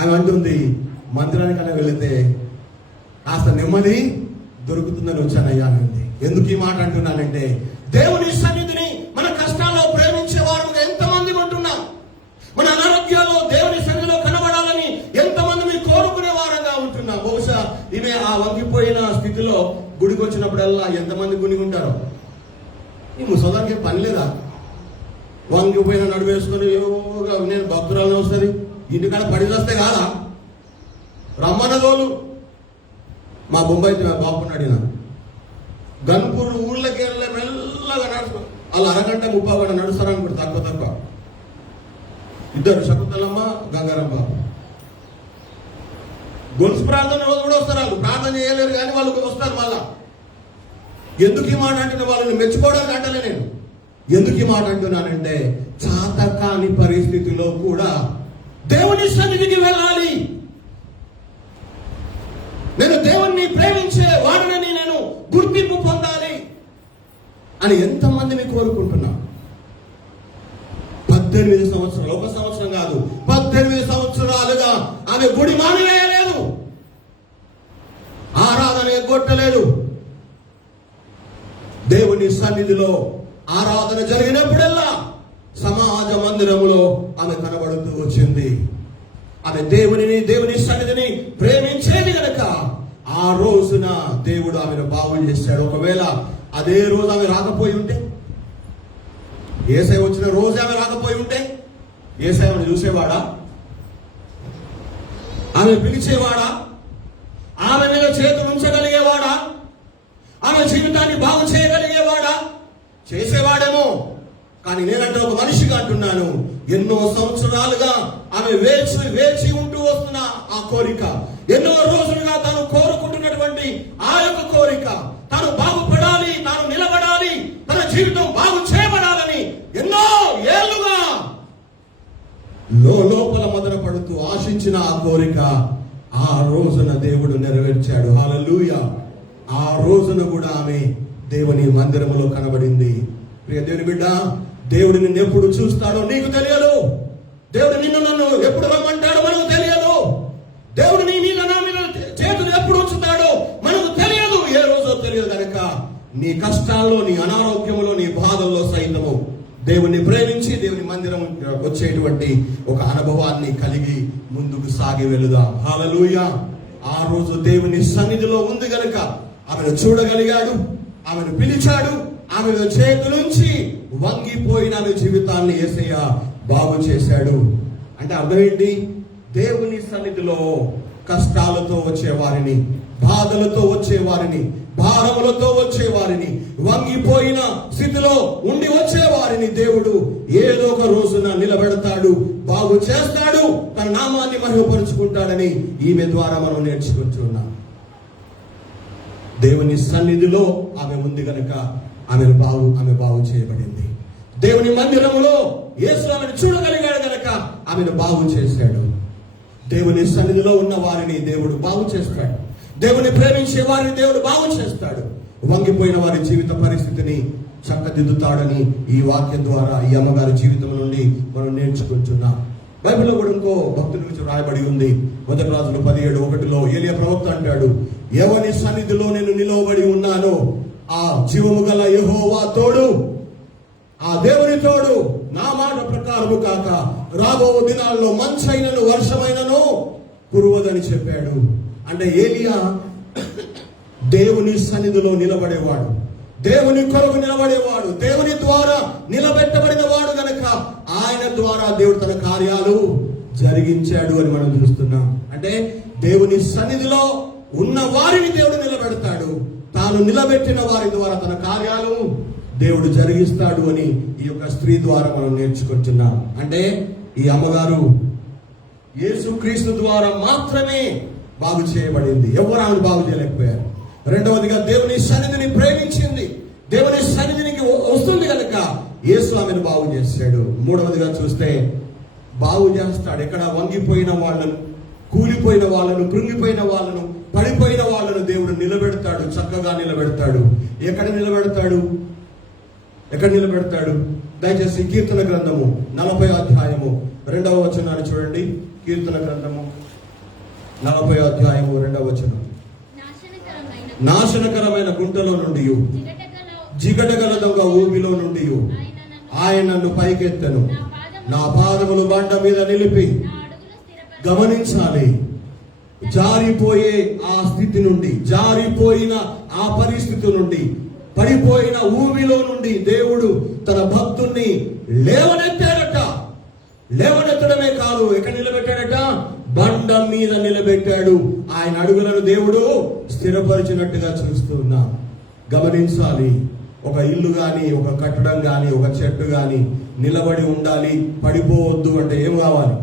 ఆమె అంటుంది, మందిరానికైనా వెళితే కాస్త నెమ్మది దొరుకుతుందని వచ్చానయ్యా అంది. ఎందుకు ఈ మాట అంటున్నానంటే, దేవుని సన్నిధిని మన కష్టాల్లో ప్రేమించే వారు ఎంతమంది ఉంటున్నాం, మన అనారోగ్యాల్లో దేవుని సన్నిధిలో కనబడాలని ఎంతమంది మీరు కోరుకునే వారంగా ఉంటున్నాం. బహుశా ఈమె ఆ వంగిపోయిన స్థితిలో గుడికి వచ్చినప్పుడల్లా ఎంతమంది గుని ఉంటారో. ఈ ముసలానికి పని లేదా? వంగిపోయిన నడువు వేసుకొని నేను భక్తురాలని వస్తుంది, ఇంటికాడ పడి వస్తే కాదా? రమ్మన్నదోలు మా బొంబాయి బాగున్నాడు, గన్పూర్ ఊళ్ళకి వెళ్ళే మెల్లగా నడుచుకో, వాళ్ళు అరగంట 30 గంట నడుస్తారు అనుకుంటే, తక్కువ ఇద్దరు, శకుంతలమ్మ, గంగారాం బాబు. గొలుసు ప్రార్థన రోజు కూడా వస్తారు. వాళ్ళు ప్రార్థన చేయలేరు కానీ వాళ్ళు వస్తారు మళ్ళా. ఎందుకు ఈ మాట అంటున్నా, వాళ్ళని మెచ్చుకోవడానికి అంటలే నేను. ఎందుకు ఈ మాట అంటున్నానంటే, చాతకాని పరిస్థితిలో కూడా దేవుని సన్నిధికి వెళ్ళాలి, నేను దేవుణ్ణి ప్రేమించే వాడిని, నేను గుర్తింపు పొందాలి అని ఎంతమందిని కోరుకుంటున్నా. 18 సంవత్సరాలు, ఒక సంవత్సరం కాదు, 18 సంవత్సరాలుగా ఆమె గుడి మానివేయలేదు, ఆరాధన ఎగ్గొట్టలేదు. దేవుని సన్నిధిలో ఆరాధన జరిగినప్పుడల్లా సమాజ మందిరములో ఆమె కనబడుతూ వచ్చింది. ఆమె దేవుని సన్నిధిని ప్రేమించేది గనక ఆ రోజున దేవుడు ఆమెను బాగు చేశాడు. ఒకవేళ అదే రోజు ఆమె రాకపోయి ఉంటే, యేసయ్య వచ్చిన రోజు ఆమె రాకపోయి ఉంటే, యేసయ్య ఆమెను చూసేవాడా? ఆమె పిలిచేవాడా? ఆమె మీద చేతులు ఉంచగలిగేవాడా? ఆమె జీవితాన్ని బాగు చేయగలిగేవాడా? చేసేవాడేమో. కానీ నేనంటే ఒక మనిషిగా అంటున్నాను, ఎన్నో సంవత్సరాలుగా ఆమె వేచి ఉంటూ వస్తున్న ఆ కోరిక, ఎన్నో రోజులుగా తాను కోరుకుంటున్నటువంటి ఆ యొక్క కోరిక, తాను బాగుపడాలి, తాను నిలబడాలి, తన జీవితం బాగు చేయబడాలని ఎన్నో ఏళ్లుగా లోపల మదన పడుతూ ఆశించిన ఆ కోరిక ఆ రోజున దేవుడు నెరవేర్చాడు. హల్లెలూయా. ఆ రోజున కూడా ఆమె దేవుని మందిరములో కనబడింది. ప్రియ దేవుని బిడ్డ, దేవుడు నిన్ను ఎప్పుడు చూస్తాడో నీకు తెలియదు. దేవుడు నిన్ను నన్ను ఎప్పుడు రమ్మంటాడో మనకు తెలియదు. దేవుడు నీ మీద నా మీద చేతులు ఎప్పుడు ఉంచుతాడో మనకు తెలియదు, ఏ రోజో తెలియదు. కనుక నీ కష్టాల్లో, నీ అనారోగ్యంలో, నీ బాధల్లో సైతము దేవుణ్ణి ప్రేమించి దేవుని మందిరం వచ్చేటువంటి ఒక అనుభవాన్ని కలిగి ముందుకు సాగి వెళుదాం. హల్లెలూయా. ఆ రోజు దేవుని సన్నిధిలో ఉంది గనుక ఆమెను చూడగలిగాడు, ఆమెను పిలిచాడు, ఆమె చేతులుంచి వంగిపోయిన ఆమె జీవితాన్ని యేసయ్య బాగు చేశాడు. అంటే అర్థం ఏంటి? దేవుని సన్నిధిలో కష్టాలతో వచ్చేవారిని, బాధలతో వచ్చేవారిని, భారములతో వచ్చేవారిని, వంగిపోయిన స్థితిలో ఉండి వచ్చేవారిని దేవుడు ఏదో ఒక రోజున నిలబెడతాడు, బాగు చేస్తాడు, తన నామాన్ని మహిమపరుచుకుంటాడని ఈమె ద్వారా మనం నేర్చుకుంటున్నాం. దేవుని సన్నిధిలో ఆమె ఉంది కనుక ఆమె బాగు చేయబడింది. దేవుని మందిరములో యేసు ఆమెను చూడగలిగాడు కనుక ఆమెను బాగు చేశాడు. దేవుని సన్నిధిలో ఉన్న వారిని దేవుడు బాగు చేస్తాడు. దేవుని ప్రేమించే వారిని దేవుడు బాగు చేస్తాడు. వంగిపోయిన వారి జీవిత పరిస్థితిని చక్కదిద్దుతాడని ఈ వాక్యం ద్వారా, ఈ అమ్మగారి జీవితం నుండి మనం నేర్చుకుంటున్నాం. బైబిల్లో కూడా ఇంకో భక్తుల గురించి రాయబడి ఉంది. 1 రాజులు 17:1 ఏలియా ప్రవక్త అంటాడు, ఎవని సన్నిధిలో నేను నిలవబడి ఉన్నానో ఆ జీవము గల యెహోవా తోడు, ఆ దేవుని తోడు నా మాట ప్రకారము కాక రాబో దినాల్లో మంచైనను వర్షమైనను కురువదని చెప్పాడు. అంటే ఏలియా దేవుని సన్నిధిలో నిలబడేవాడు, దేవుని కొరకు నిలబడేవాడు, దేవుని ద్వారా నిలబెట్టబడిన వాడు గనక ఆయన ద్వారా దేవుడు తన కార్యాలు జరిగించాడు అని మనం చూస్తున్నాం. అంటే దేవుని సన్నిధిలో ఉన్న వారిని దేవుడు నిలబెడతాడు, తాను నిలబెట్టిన వారి ద్వారా తన కార్యాలు దేవుడు జరిగిస్తాడు అని ఈ యొక్క స్త్రీ ద్వారా మనం నేర్చుకుంటున్నాం. అంటే ఈ అమ్మగారు యేసుక్రీస్తు ద్వారా మాత్రమే బాగు చేయబడింది, ఎవరు ఆమెను బాగు చేయలేకపోయారు. రెండవదిగా దేవుని సన్నిధిని ప్రేమించింది, దేవుని సన్నిధినికి వస్తుంది కనుక యేసు ఆమెను బాగు చేశాడు. మూడవదిగా చూస్తే బాగు చేస్తాడు. ఎక్కడ వంగిపోయిన వాళ్ళను, కూలిపోయిన వాళ్ళను, కృంగిపోయిన వాళ్ళను, పడిపోయిన వాళ్ళను దేవుడు నిలబెడతాడు, చక్కగా నిలబెడతాడు. ఎక్కడ నిలబెడతాడు? దయచేసి కీర్తన గ్రంథము 40వ అధ్యాయము 2వ వచనాన్ని చూడండి. కీర్తన గ్రంథము 40వ అధ్యాయము 2వ వచనం. నాశనకరమైన గుంటలో నుండి, జిగటగల దొంగ ఊబిలో నుండి ఆయన నన్ను పైకెత్తను, నా పాదములు బండ మీద నిలిపి. గమనించాలి, జారిపోయే ఆ స్థితి నుండి, జారిపోయిన ఆ పరిస్థితి నుండి, పడిపోయిన ఊబిలో నుండి దేవుడు తన భక్తుణ్ణి లేవనెత్తాడట. లేవనెత్తడమే కాదు, ఎక్కడ నిలబెట్టాడట? బండ మీద నిలబెట్టాడు. ఆయన అడుగులను దేవుడు స్థిరపరిచినట్టుగా చూస్తున్నాం. గమనించాలి, ఒక ఇల్లు కానీ, ఒక కట్టడం కానీ, ఒక చెట్టు కానీ నిలబడి ఉండాలి, పడిపోవద్దు అంటే ఏం కావాలి?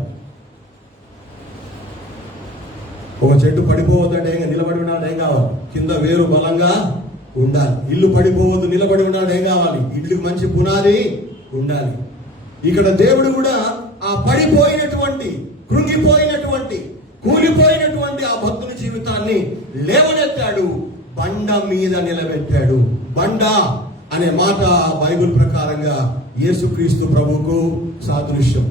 ఒక చెట్టు పడిపోవద్దు అంటే నిలబడి ఉండాలి, ఏం కావాలి? కింద వేరు బలంగా ఉండాలి. ఇల్లు పడిపోవద్దు, నిలబడి ఉండాలి, ఏం కావాలి? ఇల్లుకి మంచి పునాది ఉండాలి. ఇక్కడ దేవుడు కూడా ఆ పడిపోయినటువంటి, కృంగిపోయినటువంటి, కూలిపోయినటువంటి ఆ భక్తుని జీవితాన్ని లేవనెత్తాడు, బండ మీద నిలబెట్టాడు. బండ అనే మాట బైబిల్ ప్రకారంగా యేసుక్రీస్తు ప్రభువుకు సాదృశ్యం.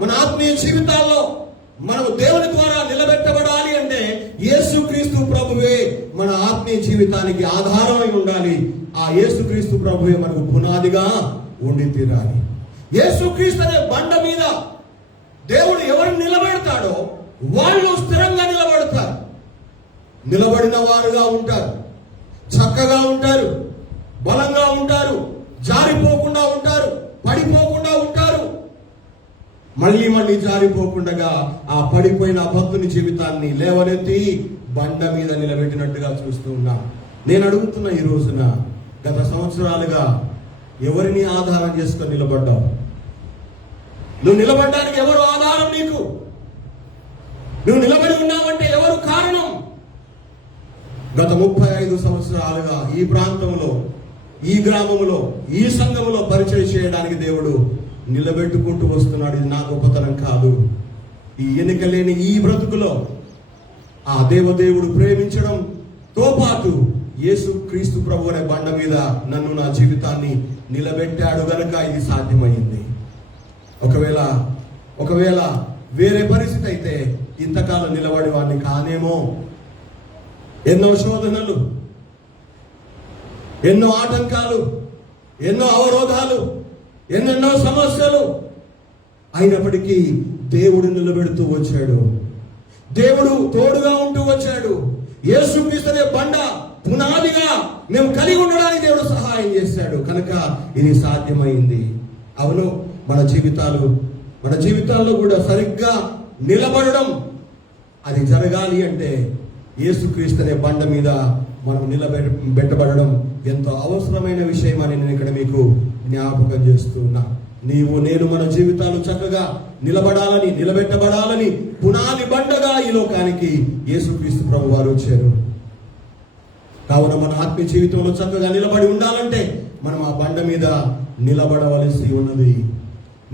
మన ఆత్మీయ జీవితాల్లో మనం దేవుని ద్వారా నిలబెట్టబడాలి అంటే యేసుక్రీస్తు ప్రభువే మన ఆత్మీయ జీవితానికి ఆధారమై ఉండాలి. ఆ యేసుక్రీస్తు ప్రభువే మనకు పునాదిగా ఉండి తీరాలి. యేసుక్రీస్తు అనే బండ మీద దేవుడు ఎవరిని నిలబెడతాడో వాళ్ళు స్థిరంగా నిలబడతారు, నిలబడిన వారుగా ఉంటారు, చక్కగా ఉంటారు, బలంగా ఉంటారు, జారిపోకుండా ఉంటారు, పడిపోకుండా ఉంటారు. మళ్ళీ జారిపోకుండా ఆ పడిపోయిన భక్తుని జీవితాన్ని లేవనెత్తి బండ మీద నిలబెట్టినట్టుగా చూస్తూ ఉన్నాం. నేను అడుగుతున్నా, ఈ రోజున గత సంవత్సరాలుగా ఎవరిని ఆధారం చేసుకొని నిలబడ్డావు? నువ్వు నిలబడ్డానికి ఎవరు ఆధారం? నీకు నువ్వు నిలబడి ఉన్నావంటే ఎవరు కారణం? గత 35 సంవత్సరాలుగా ఈ ప్రాంతంలో, ఈ గ్రామంలో, ఈ సంఘంలో పరిచయం చేయడానికి దేవుడు నిలబెట్టుకుంటూ వస్తున్నాడు. ఇది నా గొప్పతనం కాదు. ఈ ఎన్నిక లేని ఈ బ్రతుకులో ఆ దేవదేవుడు ప్రేమించడంతో పాటు యేసు క్రీస్తు ప్రభు అనే బండ మీద నన్ను, నా జీవితాన్ని నిలబెట్టాడు గనక ఇది సాధ్యమైంది. ఒకవేళ వేరే పరిస్థితి అయితే ఇంతకాలం నిలబడి వాడిని కానేమో. ఎన్నో శోధనలు, ఎన్నో ఆటంకాలు, ఎన్నో అవరోధాలు, ఎన్నెన్నో సమస్యలు అయినప్పటికీ దేవుడు నిలబెడుతూ వచ్చాడు. దేవుడు తోడుగా ఉంటూ వచ్చాడు. యేసుక్రీస్తు అనే బండ పునాదిగా మేము కలిగి ఉండడానికి దేవుడు సహాయం చేశాడు కనుక ఇది సాధ్యమైంది. అవును, మన జీవితాల్లో కూడా సరిగ్గా నిలబడడం అది జరగాలి అంటే యేసుక్రీస్తు అనే బండ మీద మనం నిలబెట్టబడడం ఎంతో అవసరమైన విషయం అని నేను ఇక్కడ మీకు జ్ఞాపకం చేస్తున్నా. నీవు నేను మన జీవితాలు చక్కగా నిలబడాలని, నిలబెట్టబడాలని పునాది బండగా ఈ లోకానికి యేసుక్రీస్తు ప్రభు వారు వచ్చారు. కావున మన ఆత్మీయ జీవితంలో చక్కగా నిలబడి ఉండాలంటే మనం ఆ బండ మీద నిలబడవలసి ఉన్నది,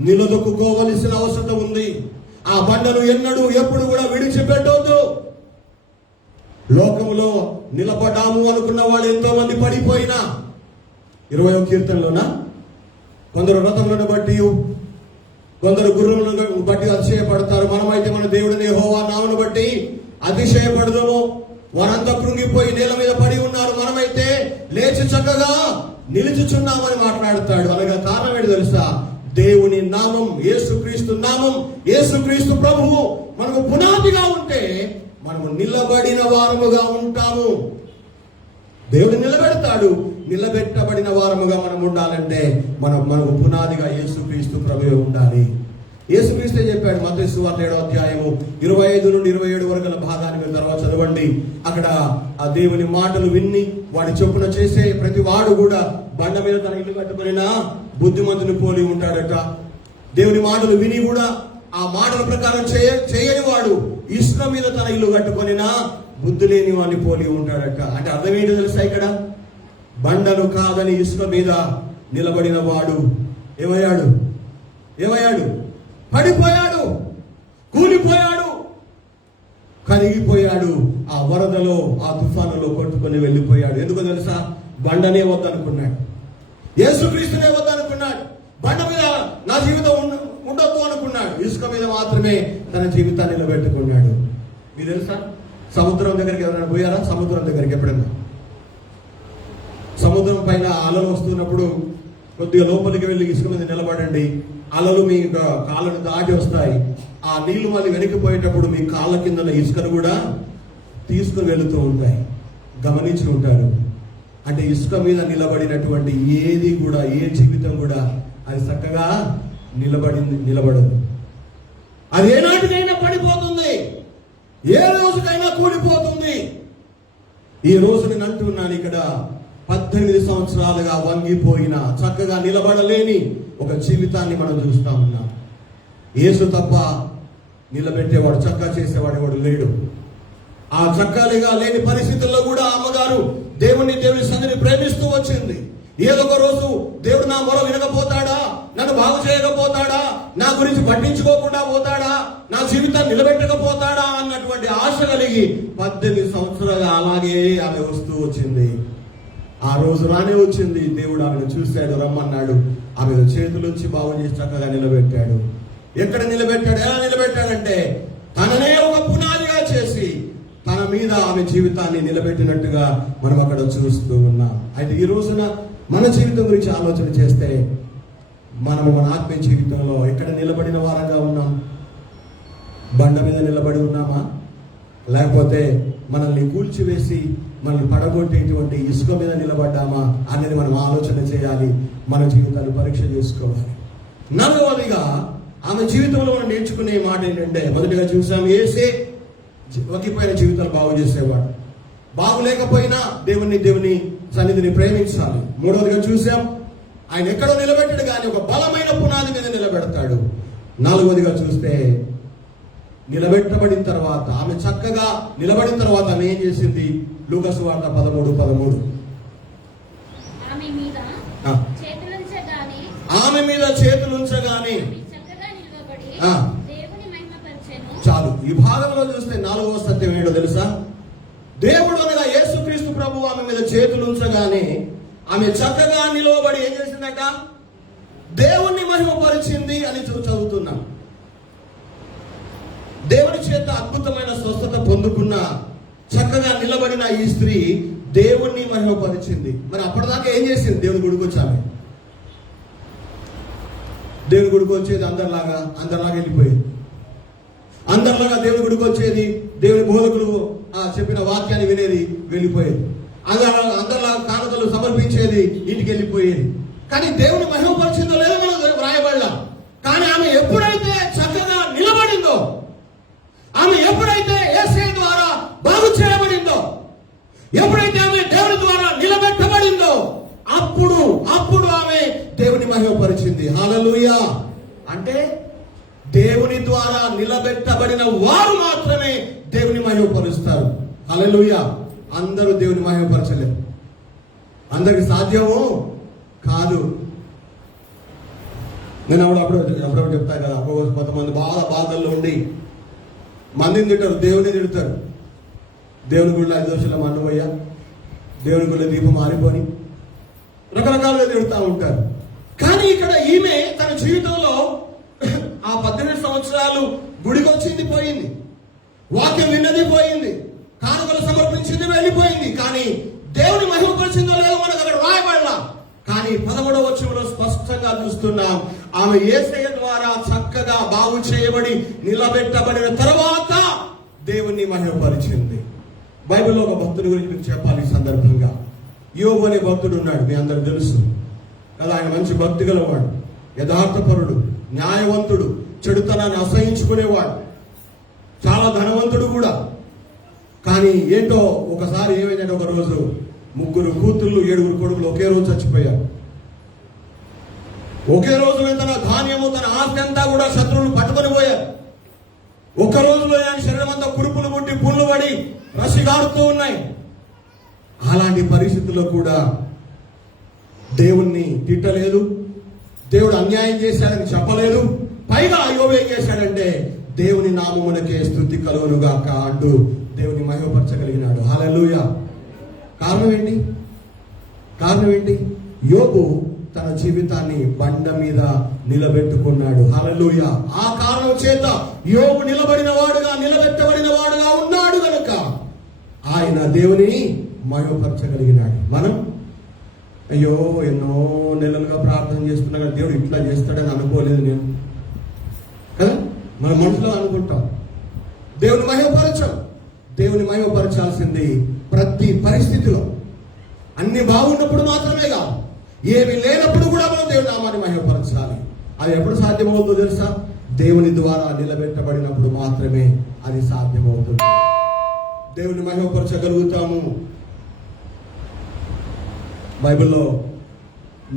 నిలదొక్కుకోవలసిన అవసరం ఉంది. ఆ బండను ఎన్నడూ ఎప్పుడు కూడా విడిచిపెట్టవద్దు. లోకంలో నిలబడ్డాము అనుకున్న వాళ్ళు ఎంతో మంది పడిపోయినా, 20వ కీర్తనలోన కొందరు రథములను బట్టి, కొందరు గుర్రములను బట్టి అతిశయపడతారు. మనమైతే మన దేవుడిని యెహోవా నామమును బట్టి అతిశయపడదాము. వారంతా కృంగిపోయి నేల మీద పడి ఉన్నారు, మనమైతే లేచి చక్కగా నిలుచుచున్నామని మాట్లాడతాడు. అనగా కారణం ఏంటి తెలుసా? దేవుని నామం, యేసుక్రీస్తు నామం, యేసుక్రీస్తు ప్రభువు మనకు పునాదిగా ఉంటే మనము నిలబడిన వారముగా ఉంటాము. దేవుడు నిలబెడతాడు. నిలబెట్టబడిన వారముగా మనం ఉండాలంటే మనకు పునాదిగా యేసుక్రీస్తు ప్రభువే ఉండాలి. యేసుక్రీస్తే చెప్పాడు మత్తయి సువార్త 7వ అధ్యాయము 25 నుండి 27 వరకు భాగాన్ని మీరు తర్వాత చదవండి. అక్కడ ఆ దేవుని మాటలు విన్ని వాడి చొప్పున చేసే ప్రతి వాడు కూడా బండ మీద తన ఇల్లు కట్టుకునినా బుద్ధిమంతుని పోలి ఉంటాడట. దేవుని మాటలు విని కూడా ఆ మాటల ప్రకారం చేయని వాడు ఇసుక మీద తన ఇల్లు కట్టుకొనినా బుద్ధి లేని వాడిని పోలి ఉంటాడట. అంటే అర్థం ఏంటో తెలుసా? ఇక్కడ బండను కాదని ఇసుక మీద నిలబడిన వాడు ఏమయ్యాడు? పడిపోయాడు, కూలిపోయాడు, కరిగిపోయాడు. ఆ వరదలో, ఆ తుఫానులో కొట్టుకొని వెళ్ళిపోయాడు. ఎందుకో తెలుసా? బండనే వద్దనుకున్నాడు, యేసుక్రీస్తునే వద్దనుకున్నాడు. బండ మీద నా జీవితం ఉండొద్దు అనుకున్నాడు. ఇసుక మీద మాత్రమే తన జీవితాన్ని నిలబెట్టుకున్నాడు. మీరు తెలుసా, సముద్రం దగ్గరికి ఎవరైనా పోయారా? సముద్రం దగ్గరికి ఎప్పుడన్నా? సముద్రం పైన అలలు వస్తున్నప్పుడు కొద్దిగా లోపలికి వెళ్ళి ఇసుక మీద నిలబడండి. అలలు మీ కాళ్ళను దాటి వస్తాయి. ఆ నీళ్లు మళ్ళీ వెనక్కిపోయేటప్పుడు మీ కాళ్ళ కింద ఇసుకను కూడా తీసుకుని వెళుతూ ఉంటాయి. గమనించి ఉంటారు. అంటే ఇసుక మీద నిలబడినటువంటి ఏది కూడా, ఏ జీవితం కూడా అది చక్కగా నిలబడదు. అది ఏ నాటికైనా పడిపోతుంది, ఏ రోజుకైనా కూలిపోతుంది. ఈ రోజు నేను అంటున్నాను, ఇక్కడ 18 సంవత్సరాలుగా వంగిపోయిన, చక్కగా నిలబడలేని ఒక జీవితాన్ని మనం చూస్తా ఉన్నాం. యేసు తప్ప నిలబెట్టేవాడు, చక్కగా చేసేవాడు ఎవడు లేడు. ఆ చక్కగా లేని పరిస్థితుల్లో కూడా అమ్మగారు దేవుని సన్నిధిని ప్రేమిస్తూ వచ్చింది. ఏదో ఒక రోజు దేవుడు నా మొర వినకపోతాడా, నన్ను బాగు చేయకపోతాడా, నా గురించి పట్టించుకోకుండా పోతాడా, నా జీవితాన్ని నిలబెట్టకపోతాడా అన్నటువంటి ఆశ కలిగి 18 సంవత్సరాలు అలాగే ఆమె వస్తూ వచ్చింది. ఆ రోజు రానే వచ్చింది. దేవుడు ఆమెను చూశాడు, రమ్మన్నాడు. ఆమె చేతులుంచి బాగు చేసి చక్కగా నిలబెట్టాడు. ఎక్కడ నిలబెట్టాడు, ఎలా నిలబెట్టాడంటే తననే ఒక పునాదిగా చేసి తన మీద ఆమె జీవితాన్ని నిలబెట్టినట్టుగా మనం అక్కడ చూస్తూ ఉన్నాం. అయితే ఈ రోజున మన జీవితం గురించి ఆలోచన చేస్తే మనము మన ఆత్మీయ జీవితంలో ఎక్కడ నిలబడిన వారంగా ఉన్నాం? బండ మీద నిలబడి ఉన్నామా, లేకపోతే మనల్ని కూల్చివేసి మనల్ని పడగొట్టేటువంటి ఇసుక మీద నిలబడ్డామా అనేది మనం ఆలోచన చేయాలి. మన జీవితాన్ని పరీక్ష చేసుకోవాలి. 4వదిగా ఆమె జీవితంలో మనం నేర్చుకునే మాట ఏంటంటే, మొదటిగా చూసాం యేసే వంగిపోయిన జీవితాలు బాగు చేసేవాడు. బాగులేకపోయినా దేవుని సన్నిధిని ప్రేమించాలి. 3వదిగా చూసాం ఆయన ఎక్కడో నిలబెట్టాడు కానీ ఒక బలమైన పునాది మీద నిలబెడతాడు. 4వదిగా చూస్తే నిలబెట్టబడిన తర్వాత ఆమె చక్కగా నిలబడిన తర్వాత ఆమె ఏం చేసింది? లూకా సువార్త 13:13 ఆమె మీద చేతులుంచగానే చాలు. ఈ భాగంలో చూస్తే 4వ సత్యం ఏంటో తెలుసా? దేవుడు అనగా యేసుక్రీస్తు ప్రభువు ఆమె మీద చేతులుంచగానే ఆమె చక్కగా నిలవబడి ఏం చేసిందట? దేవుణ్ణి మహిమపరిచింది అని చదువుతున్నాం. దేవుని చేత అద్భుతమైన స్వస్థత పొందుకున్న చక్కగా నిలబడిన ఈ స్త్రీ దేవుణ్ణి మహిమపరిచింది. మరి అప్పటిదాకా ఏం చేసింది? దేవుని గుడికి వచ్చామే. దేవుని గుడికి వచ్చేది అందరిలాగా వెళ్ళిపోయింది. అందరిలాగా దేవుని గుడికి వచ్చేది, దేవుని బోధకులు చెప్పిన వాక్యాన్ని వినేది, వెళ్ళిపోయేది. అందరిలాగా కానుకలు సమర్పించేది, ఇంటికి వెళ్ళిపోయేది. కానీ దేవుని మహిమపరిచిందో లేదో మనం వ్రాయబడలా. కానీ ఆమె ఎప్పుడైతే చక్కగా నిలబడిందో, ఆమె ఎప్పుడైతే యేసయ్య ద్వారా బాగు చేయబడిందో, ఎప్పుడైతే ఆమె దేవుని ద్వారా నిలబెట్టబడిందో, అప్పుడు ఆమె దేవుని మహిమపరిచింది. హల్లెలూయా. అంటే దేవుని ద్వారా నిలబెట్టబడిన వారు మాత్రమే దేవుని మహిమపరుస్తారు. హల్లెలూయా. అందరూ దేవుని మహిమపరచలేరు, అందరికి సాధ్యము కాదు. నేను అప్పుడప్పుడు చెప్తాను కదా, కొంతమంది బాగా బాధల్లో ఉండి మందిని తింటారు, దేవుని తిడతారు. దేవుని గుడిలో 5 దోషుల మన్నువయ్యా, దేవుని గుడిలో దీపం మారిపోని రకరకాలుగా తిడుతూ ఉంటారు. కానీ ఇక్కడ ఈమె తన జీవితంలో ఆ 18 సంవత్సరాలు గుడికి వచ్చింది పోయింది, వాక్యం విన్నది పోయింది, కానుకలు సమర్పించింది వెళ్ళిపోయింది. కానీ దేవుని మహిమపరిచిందో లేదో మనకు అక్కడ రాయబడలా. కానీ 13వ వచనంలో స్పష్టంగా చూస్తున్నాం, ఆమె యేసయ్య ద్వారా చక్కగా బాగు చేయబడి నిలబెట్టబడిన తర్వాత దేవుని మహిమపరిచింది. బైబిల్లో ఒక భక్తుడి గురించి మీకు చెప్పాలి ఈ సందర్భంగా. యోబు అనే భక్తుడు ఉన్నాడు, మీ అందరికి తెలుసు కదా. ఆయన మంచి భక్తి గలవాడు, యథార్థపరుడు, న్యాయవంతుడు, చెడుతనాన్ని అసహించుకునేవాడు, చాలా ధనవంతుడు కూడా. కానీ ఏంటో ఒకసారి ఏమైందంటే, ఒక రోజు 3 కూతుళ్ళు 7 కొడుకులు ఒకే రోజు చచ్చిపోయారు. ఒకే రోజులో తన ధాన్యము, తన ఆస్తి అంతా కూడా శత్రువులు పట్టుకొని పోయారు. ఒక్క రోజులో ఆయన శరీరం అంతా కురుపులు పుట్టి పుళ్ళు పడి రసిగారుతూ ఉన్నాయి. అలాంటి పరిస్థితుల్లో కూడా దేవుణ్ణి తిట్టలేదు, దేవుడు అన్యాయం చేశాడని చెప్పలేదు. పైగా యోబు ఏం చేశాడంటే, దేవుని నామమునకే స్తుతి కలుగునుగాక అంటూ దేవుని మహిమపరచగలిగినాడు. హల్లెలూయా. కారణం ఏంటి? యోబు తన జీవితాన్ని బండ మీద నిలబెట్టుకున్నాడు. హల్లెలూయా. ఆ కారణం చేత యోబు నిలబడిన వాడుగా ఉన్నాడు కనుక ఆయన దేవుని మహిమపరచగలిగినాడు. మనం అయ్యో ఎన్నో నెలలుగా ప్రార్థన చేస్తున్నా కానీ దేవుడు ఇట్లా చేస్తాడని అనుకోలేదు నేను కదా. మన మనసులో అనుకుంటాం, దేవుని మహిమపరచం. దేవుని మహిమపరచాల్సింది ప్రతి పరిస్థితిలో. అన్ని బాగున్నప్పుడు మాత్రమే కాదు, ఏమి లేనప్పుడు కూడా మనం దేవుని నామాన్ని మహిమపరచాలి. అది ఎప్పుడు సాధ్యమవుతుందో తెలుసా? దేవుని ద్వారా నిలబెట్టబడినప్పుడు మాత్రమే అది సాధ్యమవుతుంది. దేవుని మహిమపరచగలుగుతాము. బైబిల్లో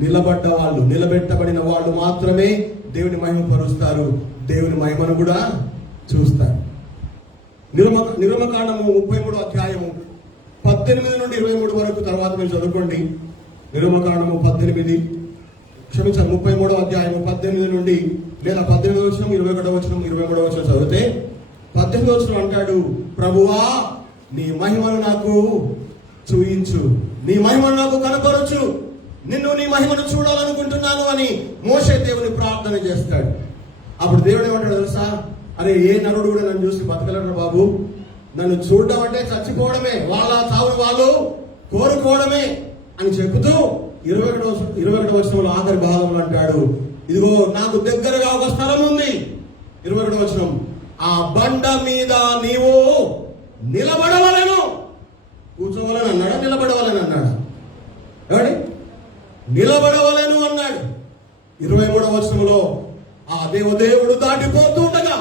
నిలబడ్డ వాళ్ళు, నిలబెట్టబడిన వాళ్ళు మాత్రమే దేవుని మహిమపరుస్తారు, దేవుని మహిమను కూడా చూస్తారు. నిర్గమకాండము 33 అధ్యాయము 18 నుండి 23 వరకు తర్వాత మీరు చదువుకోండి. నిర్గమకాండము 33 అధ్యాయము 18 నుండి, లేదా 18వ వచనం 21వ వచనం 23వ వచనం చదివితే 18వ వచనం అంటాడు, ప్రభువా నీ మహిమను నాకు చూయించు, నీ మహిమను నాకు కనపరచు, నిన్ను నీ మహిమను చూడాలనుకుంటున్నాను అని మోషే దేవుని ప్రార్థన చేస్తాడు. అప్పుడు దేవుడు ఏమంటాడు తెలుసా, అరే ఏ నరుడు కూడా నన్ను చూసి బతకలేడు బాబు, నన్ను చూడడం అంటే చచ్చిపోవడమే, వాళ్ళ చావును వాళ్ళు కోరుకోవడమే అని చెబుతూ 21వ వచనంలో ఆఖరి భాగంలో అంటాడు, ఇదిగో నాకు దగ్గరగా ఒక స్థలం ఉంది. 21వ వచనం, ఆ బండ మీద నీవు నిలబడవలను. కూర్చోవాలని అన్నాడా, నిలబడవాలని అన్నాడా? ఏమండి, నిలబడవలను అన్నాడు. 23వ వచనంలో ఆ దేవదేవుడు దాటిపోతుండగా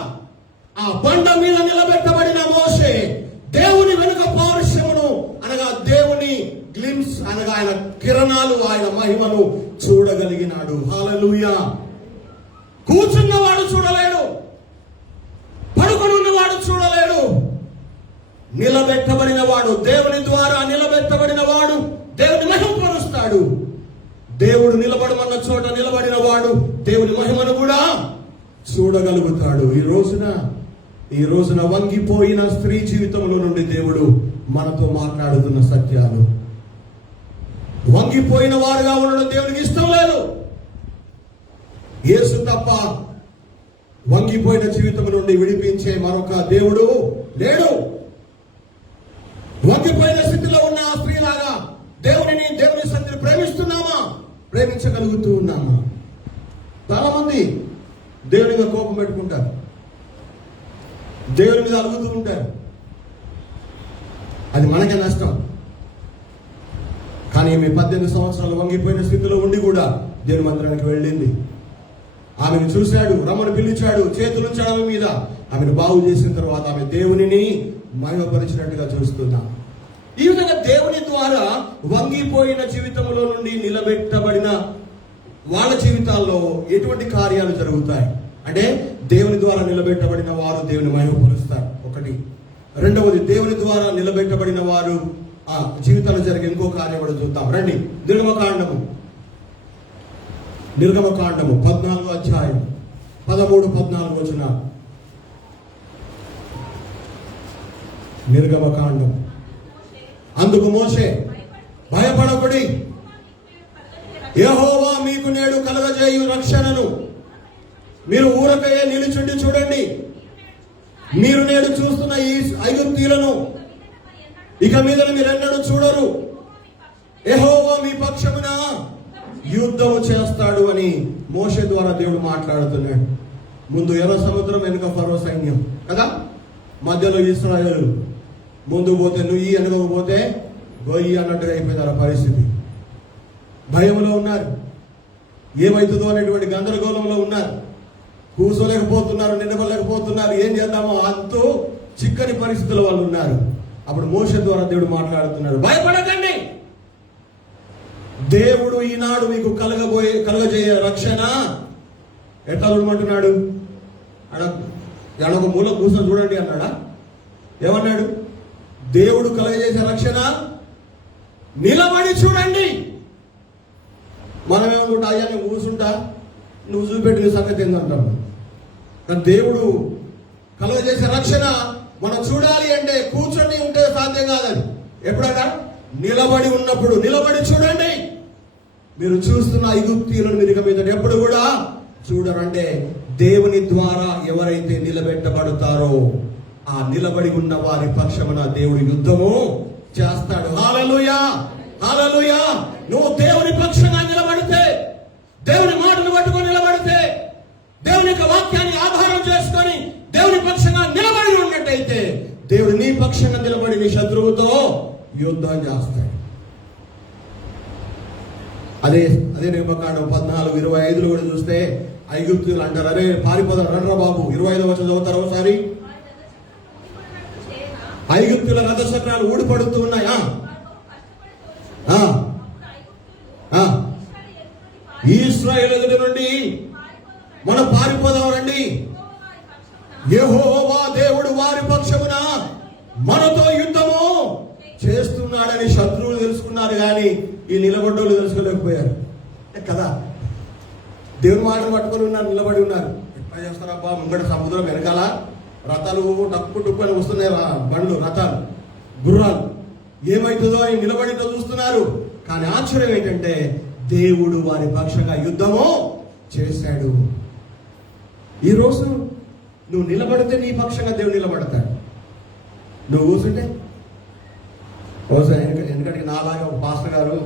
ఆ బండ మీద నిలబెట్టబడిన మోషే దేవుని వెనుక పౌరుషమును అనగా దేవుని గ్లిమ్స్ అనగా ఆయన కిరణాలు, ఆయన మహిమను చూడగలిగినాడు. హల్లెలూయా. కూర్చున్నవాడు చూడలేడు, పడుకొని ఉన్నవాడు చూడలేడు. నిలబెట్టబడిన వాడు, దేవుని ద్వారా నిలబెట్టబడిన వాడు దేవుని మహిమపరుస్తాడు. దేవుడు నిలబడమన్న చోట నిలబడిన వాడు దేవుని మహిమను కూడా చూడగలుగుతాడు. ఈ రోజున వంగిపోయిన స్త్రీ జీవితంలో నుండి దేవుడు మనతో మాట్లాడుతున్న సత్యాలు. వంగిపోయిన వారుగా ఉండడం దేవునికి ఇష్టం లేదు. యేసు తప్ప వంగిపోయిన జీవితం నుండి విడిపించే మరొక దేవుడు లేడు. వంగిపోయిన స్థితిలో ఉన్న ఆ స్త్రీలాగా దేవుని సన్నిధిని ప్రేమిస్తున్నామా, ప్రేమించగలుగుతూ ఉన్నామా? చాలా మంది దేవుని మీద కోపం పెట్టుకుంటారు, దేవుని మీద అలుగుతూ ఉంటారు. అది మనకే నష్టం. కానీ ఈమె 18 సంవత్సరాలు వంగిపోయిన స్థితిలో ఉండి కూడా దేవుని మందిరానికి వెళ్ళింది. ఆమెను చూశాడు, రమ్మను పిలిచాడు, చేతులు ఉంచాడు ఆమె మీద. ఆమెను బాగు చేసిన తర్వాత ఆమె దేవునిని మహిమపరిచినట్టుగా చూస్తున్నాం. ఈ విధంగా దేవుని ద్వారా వంగిపోయిన జీవితంలో నుండి నిలబెట్టబడిన వాళ్ళ జీవితాల్లో ఎటువంటి కార్యాలు జరుగుతాయి అంటే, దేవుని ద్వారా నిలబెట్టబడిన వారు దేవుని మహిమపరుస్తారు. ఒకటి. రెండవది, దేవుని ద్వారా నిలబెట్టబడిన వారు ఆ జీవితాలు జరిగే ఇంకో కార్యం కూడా చూద్దాం. రండి, నిర్గమకాండము 14వ అధ్యాయం 13-14 వచనాలు. నిర్గమకాండం. అందుకు మోషే, భయపడకుడి, యెహోవా మీకు నేడు కలగజేయు రక్షణను మీరు ఊరకయే నిలుచుండి చూడండి. మీరు నేడు చూస్తున్న ఈ ఐగుప్తీయులను ఇక మీద మీరెన్నడూ చూడరు. యెహోవా మీ పక్షమున యుద్ధము చేస్తాడు అని మోషే ద్వారా దేవుడు మాట్లాడుతున్నాడు. ముందు ఎర్ర సముద్రం, వెనుక ఫరో సైన్యం కదా, మధ్యలో ఇశ్రాయేలు. ముందు పోతే నుయ్యి, వెనుకకు పోతే గొయ్యి అన్నట్టుగా అయిపోయింది ఆ పరిస్థితి. భయంలో ఉన్నారు, ఏమవుతుందో అనేటువంటి గందరగోళంలో ఉన్నారు, కూర్చోలేకపోతున్నారు, నిలబడలేకపోతున్నారు, ఏం చేద్దామో అంతూ చిక్కని పరిస్థితుల్లో వాళ్ళు ఉన్నారు. అప్పుడు మోషే ద్వారా దేవుడు మాట్లాడుతున్నాడు, భయపడకండి, దేవుడు ఈనాడు మీకు కలగజేయ రక్షణ ఎట్లా చూడమంటున్నాడు? ఒక మూల కూర్చొని చూడండి అన్నాడా? ఏమన్నాడు? దేవుడు కలగజేసే రక్షణ నిలబడి చూడండి. మనం ఏమనుకుంటా, అయ్యా నేను కూర్చుంటా, నువ్వు చూపెట్టిన సంగతి ఏందంటాం. కానీ దేవుడు కలగజేసే రక్షణ మనం చూడాలి అంటే కూర్చొని ఉంటే సాధ్యం కాదని. ఎప్పుడన్నా నిలబడి ఉన్నప్పుడు నిలబడి చూడండి. మీరు చూస్తున్న ఐగుప్తీయులను మీరు ఇక మీద ఎప్పుడు కూడా చూడరంటే, దేవుని ద్వారా ఎవరైతే నిలబెట్టబడతారో ఆ నిలబడి ఉన్న వారి పక్షమున దేవుడు యుద్ధము చేస్తాడు. హల్లెలూయా, హల్లెలూయా. నువ్వు దేవుని పక్షంగా నిలబడితే, దేవుని మాటను పట్టుకొని నిలబడితే, దేవుని యొక్క వాక్యాన్ని ఆధారం చేసుకొని దేవుని పక్షంగా నిలబడి ఉన్నట్టయితే, దేవుడు నీ పక్షంగా నిలబడి నీ శత్రువుతో యుద్ధం చేస్తాడు. అదే నిర్గమకాండం 14:25 కూడా చూస్తే ఐగుప్తీయులు అంటారు, అరే పారిపోదాం రండ్రా బాబు. 25వ వచనం చదువుతారు ఒకసారి. ఐగుప్తుల రథచక్రాలు ఊడిపడుతూ ఉన్నాయి. ఇశ్రాయేలు ఎదుట నుండి మనం పారిపోదాం రండి. యెహోవా దేవుడు వారి పక్షమున మనతో యుద్ధము చేస్తున్నాడని శత్రువులు తెలుసుకున్నారు, కానీ ఈ నిలబడ్డోళ్ళు తెలుసుకోలేకపోయారు కదా. దేవుని మాటలు పట్టుకొని ఉన్నారు, నిలబడి ఉన్నారు. ఎట్లా చేస్తారబ్బా, ముంగట సముద్రం వెనకాల రథాలు టక్కు టుక్కు అని వస్తున్నాయి, బండ్లు, రథాలు, గుర్రాలు, ఏమైతుందో అని నిలబడితో చూస్తున్నారు. కానీ ఆశ్చర్యం ఏంటంటే దేవుడు వారి పక్షంగా యుద్ధము చేశాడు. ఈరోజు నువ్వు నిలబడితే నీ పక్షంగా దేవుడు నిలబడతాడు. నువ్వు కూర్చుంటే ఎందుకంటే నాలాగా ఒక పాస్టర్ గారు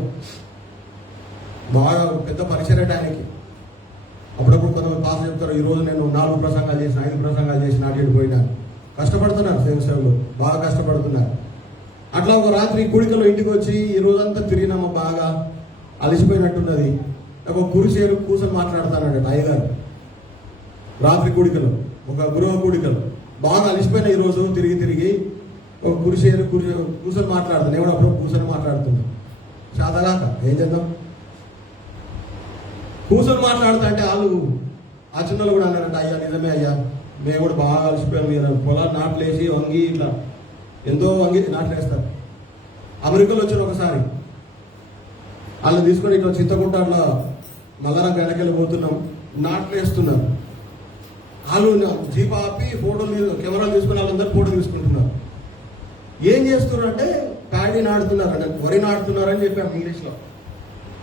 బాగా పెద్ద పరిచయం ఆయనకి. అప్పుడప్పుడు కొంతమంది పాస్టర్ చెప్తారు, ఈరోజు నేను 4 ప్రసంగాలు చేసిన, 5 ప్రసంగాలు చేసిన, అటు పోయినాను. కష్టపడుతున్నారు, సేవలు బాగా కష్టపడుతున్నారు. అట్లా ఒక రాత్రి కూడికలో ఇంటికి వచ్చి ఈ రోజంతా తిరిగినామా, బాగా అలసిపోయినట్టున్నది. ఒక కురిసేరు కూర్చొని మాట్లాడుతానండి అయ్యగారు. రాత్రి కూడికలో, ఒక గృహ కూడికలో బాగా అలసిపోయినా ఈరోజు తిరిగి ఒక కురిసేరు కూర్చొని మాట్లాడుతాను. ఎవడో అప్పుడు కూర్చొని మాట్లాడుతున్నా, చాతగాక ఏం చేద్దాం. కూర్చొని మాట్లాడుతా అంటే వాళ్ళు ఆ చిన్నలు కూడా అన్నారంట, అయ్యా నిజమే అయ్యా, మేము కూడా బాగా అలసిపోయాం. మీరు పొలాలు నాట్లేసి వంగి ఇట్లా ఎంతో వంగి నాట్లేస్తారు. అమెరికాలో వచ్చిన ఒకసారి వాళ్ళు తీసుకొని ఇట్లా చింతకుంట అట్లా మల్లరంగ వెనకెళ్ళిపోతున్నాం, నాట్లేస్తున్నారు. వాళ్ళు జీప్ ఆపి ఫోటోలు, కెమెరాలు తీసుకుని వాళ్ళందరూ ఫోటో తీసుకుంటున్నారు. ఏం చేస్తున్నారు అంటే ప్యాడీ నాడుతున్నారు అంటే వరి నాడుతున్నారు అని చెప్పాము ఇంగ్లీష్లో.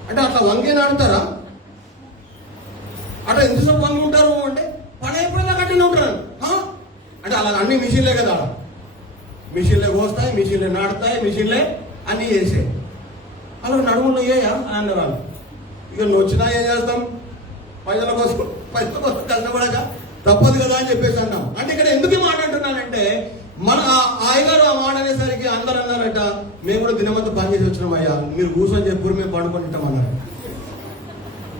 అంటే అట్లా వంగే నాడుతారా, అట్లా ఎంతసేపు వంగి ఉంటారు అంటే పని అయిపోయినా కట్టిన ఉంటారు అంటే అలా అన్ని మిషన్లే కదా, మిషన్లే కోస్తాయి, మిషన్లే నాటుతాయి, మిషన్లే అన్నీ చేసాయి. అలా నడుములు అయ్యాయా అన్నవాళ్ళు. ఇక నువ్వు వచ్చినా ఏం చేస్తాం, పైసల కోసం కష్టపడక తప్పదు కదా అని చెప్పేసి అన్నాం. అంటే ఇక్కడ ఎందుకు మాట్లాడుతున్నానంటే మన ఆయగారు ఆ మాట అనేసరికి అందరూ అన్నారట, మేము కూడా దినమంతా పని చేసి వచ్చినాం అయ్యా, మీరు కూర్చొని చెప్పురు మేము పండుకొని వింటామన్నారు.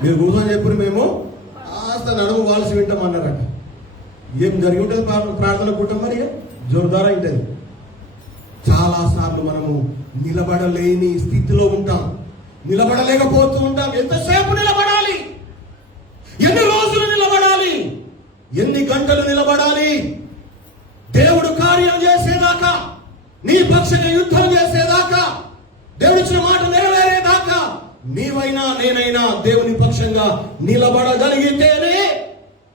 మీరు కూర్చొని చెప్పురు మేము కాస్త నడుము వాల్సి వింటామన్నారట. ఏం జరిగి ఉంటుంది ప్రార్థన కూటం, మరి జోరుదారా ఉంటుంది. చాలాసార్లు మనము నిలబడలేని స్థితిలో ఉంటాం, నిలబడలేకపోతూ ఉంటాం. ఎంతసేపు నిలబడాలి, ఎన్ని రోజులు నిలబడాలి, ఎన్ని గంటలు నిలబడాలి? దేవుడు కార్యం చేసేదాకా, నీ పక్షంగా యుద్ధం చేసేదాకా, దేవుడిచ్చిన మాట నెరవేరేదాకా నీవైనా నేనైనా దేవుని పక్షంగా నిలబడగలిగితేనే,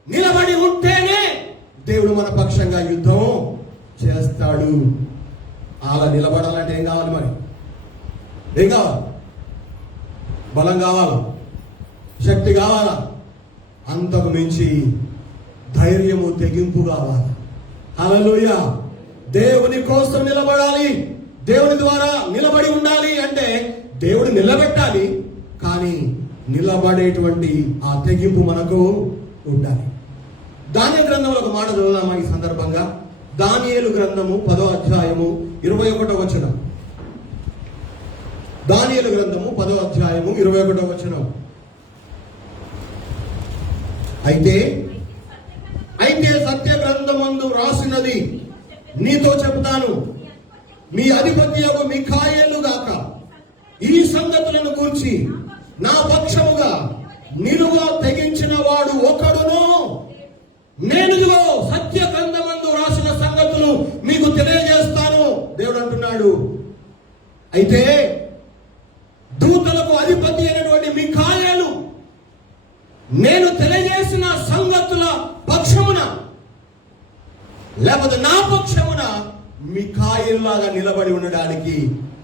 నిలబడి ఉంటేనే దేవుడు మన పక్షంగా యుద్ధం చేస్తాడు. అలా నిలబడాలంటే ఏం కావాలి, మరి ఏం కావాలి? బలం కావాలా, శక్తి కావాలా, అంతకు మించి ధైర్యము, తెగింపు కావాలి. హల్లెలూయా. దేవుని కోసం నిలబడాలి, దేవుని ద్వారా నిలబడి ఉండాలి. అంటే దేవుడు నిలబెట్టాలి, కానీ నిలబడేటువంటి ఆ తెగింపు మనకు ఉండాలి. దానియేలు గ్రంథంలో ఒక మాట చదువుదామా ఈ సందర్భంగా. దానియేలు గ్రంథము 10వ అధ్యాయము 21వ వచనం. దానియేలు గ్రంథము 10వ అధ్యాయము 21వ వచనం. అయితే సత్య గ్రంథమందు రాసినది నీతో చెప్తాను, మీ అధిపత్యకు మిఖాయేలు గాక ఈ సంగతులను గూర్చి నా పక్షముగా నిలువ తెగించిన వాడు ఒకడును నేనుగో సత్య గ్రంథమందు రాసిన సంగతులు మీకు తెలియజేస్తాను. దేవుడు అంటున్నాడు. అయితే దూతలకు అధిపతి అయినటువంటి మిఖాయేలు నేను తెలియజేసిన సంగతుల పక్షమున, లేకపోతే నా పక్షమున మిఖాయేలు లాగా నిలబడి ఉండడానికి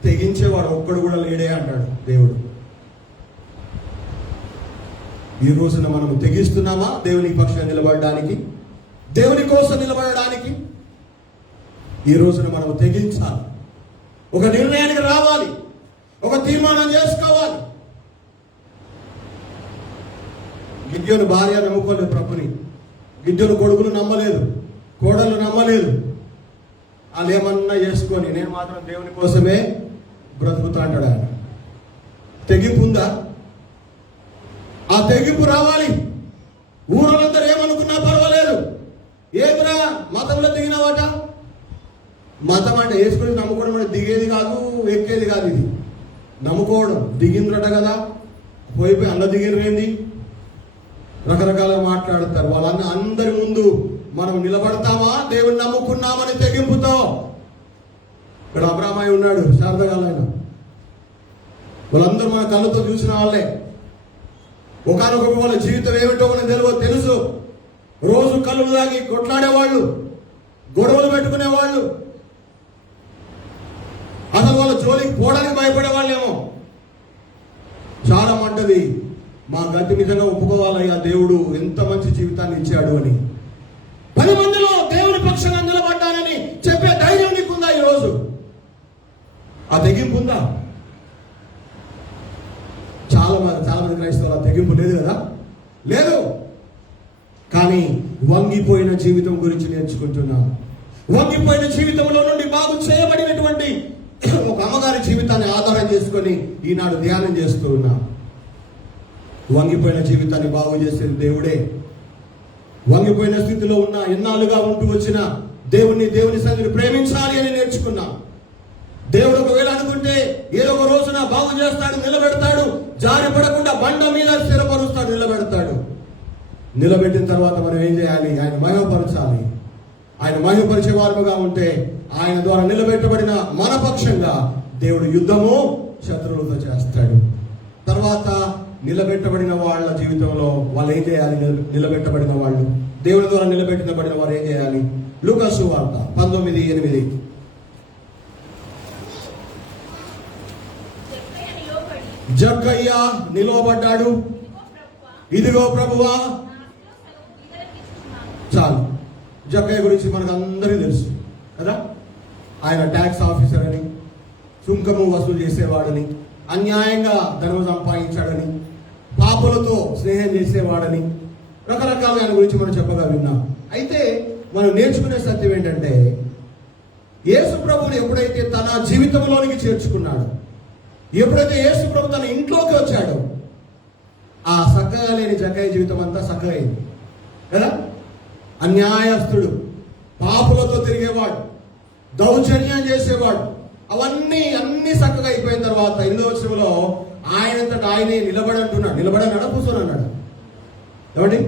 తెగించేవాడు ఒక్కడు కూడా లేడే అంటాడు దేవుడు. ఈ రోజున మనం తెగిస్తున్నామా దేవుని పక్షంగా నిలబడడానికి, దేవుని కోసం నిలబడడానికి? ఈ రోజున మనం తెగించాలి, ఒక నిర్ణయానికి రావాలి, ఒక తీర్మానం చేసుకోవాలి. గిద్యోను భార్య నమ్ముకోలేదు ప్రభుని, గిద్యోను కొడుకులు నమ్మలేదు, కోడలు నమ్మలేదు. వాళ్ళు ఏమన్నా చేసుకొని నేను మాత్రం దేవుని కోసమే బ్రతుకుతా అంటాడు ఆయన. తెగింపు ఉందా? ఆ తెగింపు రావాలి. ఊరందరూ ఏమనుకున్నా పర్వాలేదు, ఏమిరా మతంలో దిగినావాట. మతం అంటే వేసుకొని నమ్ముకోవడం అంటే దిగేది కాదు, ఎక్కేది కాదు. ఇది నమ్ముకోవడం. దిగిండ్రట కదా, పోయిపోయి అన్న దిగినరేంది, రకరకాలుగా మాట్లాడతారు. అందరి ముందు మనం నిలబడతామా దేవుని నమ్ముకున్నామని తెగింపుతో? ఇక్కడ అబ్రాహాము ఉన్నాడు, శారదగాలైన వాళ్ళందరూ మన కళ్ళతో చూసిన వాళ్ళే. ఒకనొక వాళ్ళ జీవితం ఏమిటో మనకు తెలుసు. రోజు కళ్ళు తాగి కొట్లాడేవాళ్ళు, గొడవలు పెట్టుకునేవాళ్ళు, అసలు వాళ్ళ జోలికి పోవడానికి భయపడే వాళ్ళేమో. చాలా మంటది మా గట్టి నిజంగా ఒప్పుకోవాలయ్యా, దేవుడు ఎంత మంచి జీవితాన్ని ఇచ్చాడు అని. 10 మందిలో దేవుని పక్షంగా నిలబడ్డానని చెప్పే ధైర్యం నీకుందా ఈరోజు? ఆ తెగింపు ఉందా? చాలా మంది క్రైస్తవులు ఆ తెగింపు లేదు కదా, లేదు. కానీ వంగిపోయిన జీవితం గురించి నేర్చుకుంటున్నాం. వంగిపోయిన జీవితంలో నుండి బాగు చేయబడినటువంటి ఒక అమ్మగారి జీవితాన్ని ఆధారం చేసుకొని ఈనాడు ధ్యానం చేస్తూ ఉన్నాం. వంగిపోయిన జీవితాన్ని బాగు చేసేది దేవుడే. వంగిపోయిన స్థితిలో ఉన్న ఎన్నాళ్ళుగా ఉంటూ వచ్చిన దేవుని సన్నిధిని ప్రేమించాలి అని నేర్చుకున్నాం. దేవుడు ఒకవేళ అనుకుంటే ఏదో ఒక రోజున బాగు చేస్తాడు, నిలబెడతాడు, జారి పడకుండా బండ మీద స్థిరపరుస్తాడు, నిలబెడతాడు. నిలబెట్టిన తర్వాత మనం ఏం చేయాలి? ఆయన మహిమపరచాలి. ఆయన మహిమపరిచే వారుగా ఉంటే ఆయన ద్వారా నిలబెట్టబడిన మన పక్షంగా దేవుడు యుద్ధము శత్రువులతో చేస్తాడు. తర్వాత నిలబెట్టబడిన వాళ్ళ జీవితంలో వాళ్ళు ఏం చేయాలి? నిలబెట్టబడిన వాళ్ళు, దేవుని ద్వారా నిలబెట్టబడిన వారు ఏం చేయాలి? లూకా సువార్త 19:8. జక్కయ్య నిలవబడ్డాడు. ఇదిగో ప్రభువా. చాలు, జక్కయ్య గురించి మనకు అందరికీ తెలుసు కదా. ఆయన ట్యాక్స్ ఆఫీసర్ అని, సుంకము వసూలు చేసేవాడని, అన్యాయంగా ధనం సంపాదించాడని, పాపులతో స్నేహం చేసేవాడని, రకరకాల ఆయన గురించి మనం చెప్పగా విన్నాం. అయితే మనం నేర్చుకునే సత్యం ఏంటంటే, యేసు ప్రభువుని ఎప్పుడైతే తన జీవితంలోనికి చేర్చుకున్నాడు, ఎప్పుడైతే యేసు ప్రభు తన ఇంట్లోకి వచ్చాడో, ఆ చక్కగా లేని జక్కయ్య జీవితం అంతా చక్కగా అయింది కదా. అన్యాయస్తుడు, పాపులతో తిరిగేవాడు, దౌర్జన్యం చేసేవాడు, అన్ని చక్కగా అయిపోయిన తర్వాత 8వ వచనంలో ఆయనంతటా ఆయనే నిలబడి అంటున్నాడు. నిలబడి అన్నాడా, కూర్చొని అన్నాడు? ఏమండి?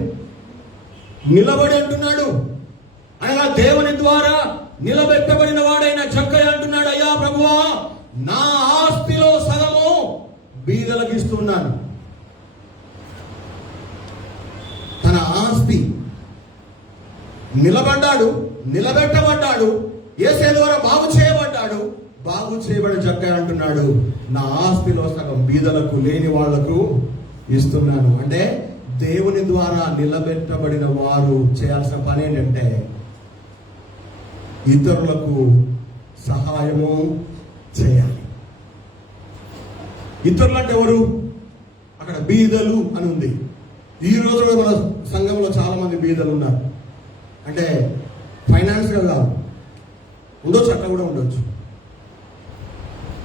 నిలబడి అంటున్నాడు. అనగా దేవుని ద్వారా నిలబెట్టబడిన వాడైన జక్కయ్య అంటున్నాడు, అయ్యా ప్రభువా, నా ఆస్తిలో సగము బీదలకు ఇస్తున్నాను. తన ఆస్తి నిలబడ్డాడు, నిలబెట్టబడ్డాడు, యేసు ద్వారా బాగు చేయబడ్డాడు. బాగు చేయబడిన జక్కయ్య అంటున్నాడు, నా ఆస్తిలో సగం బీదలకు, లేని వాళ్లకు ఇస్తున్నాను. అంటే దేవుని ద్వారా నిలబెట్టబడిన వారు చేయాల్సిన పని ఏంటంటే ఇతరులకు సహాయము చేయాలి. ఇతరులు అంటే ఎవరు? అక్కడ బీదలు అని ఉంది. ఈ రోజు మన సంఘంలో చాలా మంది బీదలు ఉన్నారు. అంటే ఫైనాన్స్గా కాదు, ఉండొచ్చు, అట్లా కూడా ఉండొచ్చు.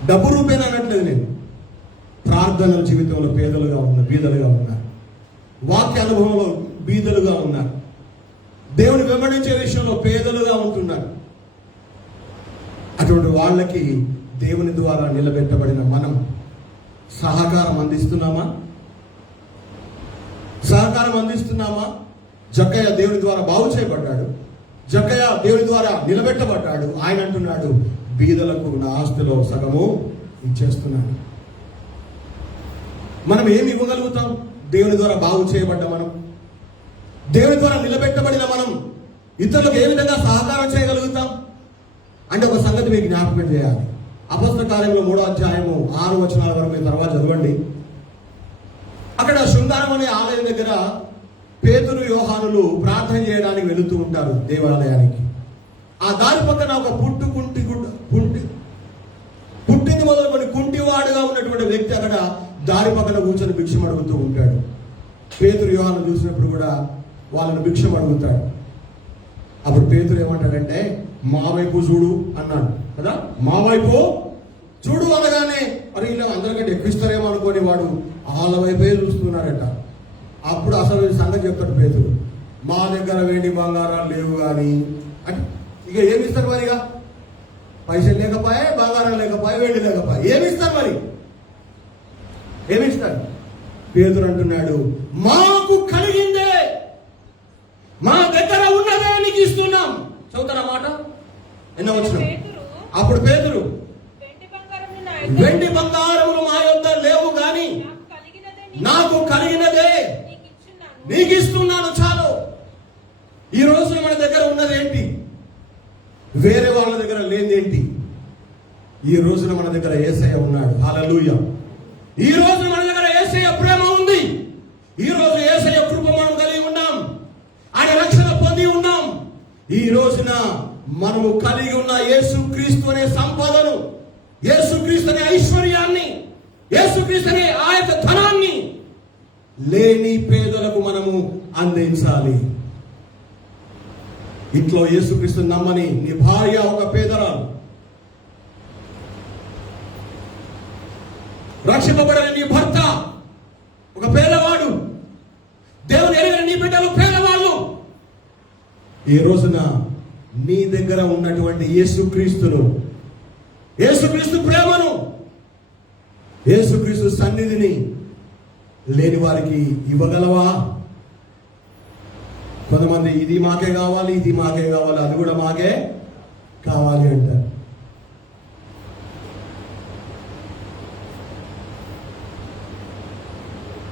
డబ్బు రూపేనా అనట్లేదు నేను. ప్రార్థనల జీవితంలో బీదలుగా ఉన్నారు. వాక్య అనుభవంలో బీదలుగా ఉన్నారు. దేవుని వెంబడించే విషయంలో పేదలుగా ఉంటున్నారు. అటువంటి వాళ్ళకి దేవుని ద్వారా నిలబెట్టబడిన మనం సహకారం అందిస్తున్నామా? జక్కయ్య దేవుని ద్వారా బాగు చేయబడ్డాడు. జక్కయ్య దేవుని ద్వారా నిలబెట్టబడ్డాడు. ఆయన అంటున్నాడు, బీదలకు నా ఆస్తిలో సగము ఇచ్చేస్తున్నాను. మనం ఏమి ఇవ్వగలుగుతాం? దేవుని ద్వారా బాగు చేయబడ్డ మనం, దేవుని ద్వారా నిలబెట్టబడిన మనం ఇతరులకు ఏ విధంగా సహకారం చేయగలుగుతాం అంటే ఒక సంగతి మీకు జ్ఞాపకం చేయాలి. అపొస్తలుల కార్యములు 3వ అధ్యాయము 6 వచనాల వరకు తర్వాత చదవండి. అక్కడ శృంగారం అనే ఆలయం దగ్గర పేతురు, యోహానులు ప్రార్థన చేయడానికి వెళుతూ ఉంటారు దేవాలయానికి. ఆ దారి పక్కన ఒక పుట్టింది మొదలుకొని కుంటివాడుగా ఉన్నటువంటి వ్యక్తి అక్కడ దారి పక్కన కూర్చొని భిక్షం అడుగుతూ ఉంటాడు. పేతురు, యోహాను చూసినప్పుడు కూడా వాళ్ళని భిక్షం అడుగుతాడు. అప్పుడు పేతురు ఏమంటాడంటే, మా వైపు చూడు అన్నాడు కదా. మా వైపు చూడు అనగానే, మరి ఇలా అందరికంటే ఎక్కువిస్తారేమో అనుకోని వాడు వాళ్ళ వైపే చూస్తున్నాడట. అప్పుడు అసలు సంగతి చెప్తాడు పేతురు, మా దగ్గర వెండి బంగారాలు లేవు కానీ అంటే ఇక ఏమిస్తారు మరి? ఇక పైసలు లేకపోయే, బంగారం లేకపోయే, వెండి లేకపోయే, ఏమిస్తారు మరి? ఏమిస్తారు? పేతురు అంటున్నాడు, మాకు కలిగిందే చదువుతారా మాట? ఎన్నో వచ్చిన? పేతురు, అప్పుడు పేతురు, వెండి బంగారములు వెండి బంగారములు నా యొద్ద మా యొద్ద లేవు గాని నాకు కలిగినదే నీకు ఇస్తున్నాను చాలు. ఈ రోజున మన దగ్గర ఉన్నది ఏంటి? వేరే వాళ్ళ దగ్గర లేనిదేంటి? ఈ రోజున మన దగ్గర యేసయ్య ఉన్నాడు. హల్లెలూయా. ఈ రోజున మన దగ్గర యేసయ్య ప్రేమ ఉంది. ఈ రోజు యేసయ్య కృప మనం కలిగి ఉన్నాం. ఆయన రక్షణ పొంది ఉన్నాం. ఈ రోజున మనము కలిగి ఉన్న యేసుక్రీస్తు అనే సంపదను, యేసుక్రీస్తు అనే ఐశ్వర్యాన్ని, యేసుక్రీస్తు అనే ఆ యొక్క ధనాన్ని లేని పేదలకు మనము అందించాలి. ఇంట్లో యేసుక్రీస్తు నమ్మని నీ భార్య ఒక పేదరాలు, రక్షింపబడిన నీ భర్త ఒక పేదవాడు, దేవుని ఎరిగిన నీ బిడ్డలు పేదవాళ్ళు. ఈ రోజున నీ దగ్గర ఉన్నటువంటి యేసుక్రీస్తును, యేసుక్రీస్తు ప్రేమను, యేసుక్రీస్తు సన్నిధిని లేని వారికి ఇవ్వగలవా? కొంతమంది ఇది మాకే కావాలి, ఇది మాకే కావాలి, అది కూడా మాకే కావాలి అంటారు.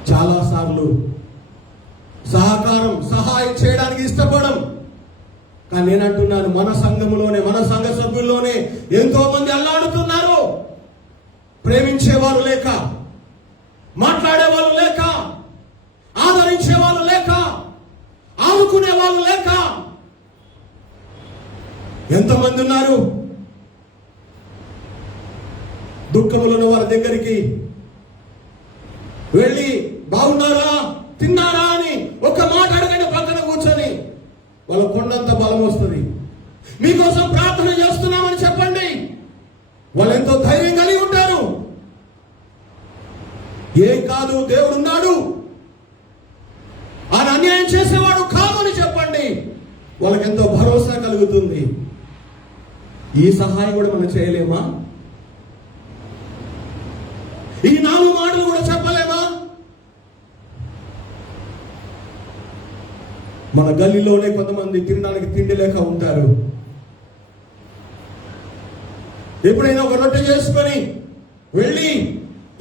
చాలా సార్లు సహాయం చేయడానికి ఇష్టపడం. కానీ నేను అంటున్నాను, మన సంఘములోనే, మన సంఘ సభ్యుల్లోనే ఎంతో మంది అల్లాడుతున్నారు. ప్రేమించేవారు లేక, మాట్లాడేవాళ్ళు లేక, ఆదరించే వాళ్ళు లేక, ఆదుకునే వాళ్ళు లేక ఎంతమంది ఉన్నారు. దుఃఖములను వారి దగ్గరికి వెళ్ళి బాగున్నారా, తిన్నారా అని ఒక్క మాట అడగండి. పక్కన కూర్చొని వాళ్ళ కొండంత బలం వస్తుంది. మీకోసం ప్రార్థన చేస్తున్నామని చెప్పండి. వాళ్ళు ఎంతో ధైర్యం కలిగి ఉంటారు. ఏం కాదు, దేవుడు ఉన్నాడు, ఆయన అన్యాయం చేసేవాడు కాదు అని చెప్పండి. వాళ్ళకి ఎంతో భరోసా కలుగుతుంది. ఈ సహాయం కూడా మనం చేయలేమా? ఈ 4 మాటలు కూడా చెప్పలేమా? మన గల్లీలోనే కొంతమంది తినడానికి తిండి లేక ఉంటారు. ఎప్పుడైనా ఒక రొట్టె చేసుకొని వెళ్ళి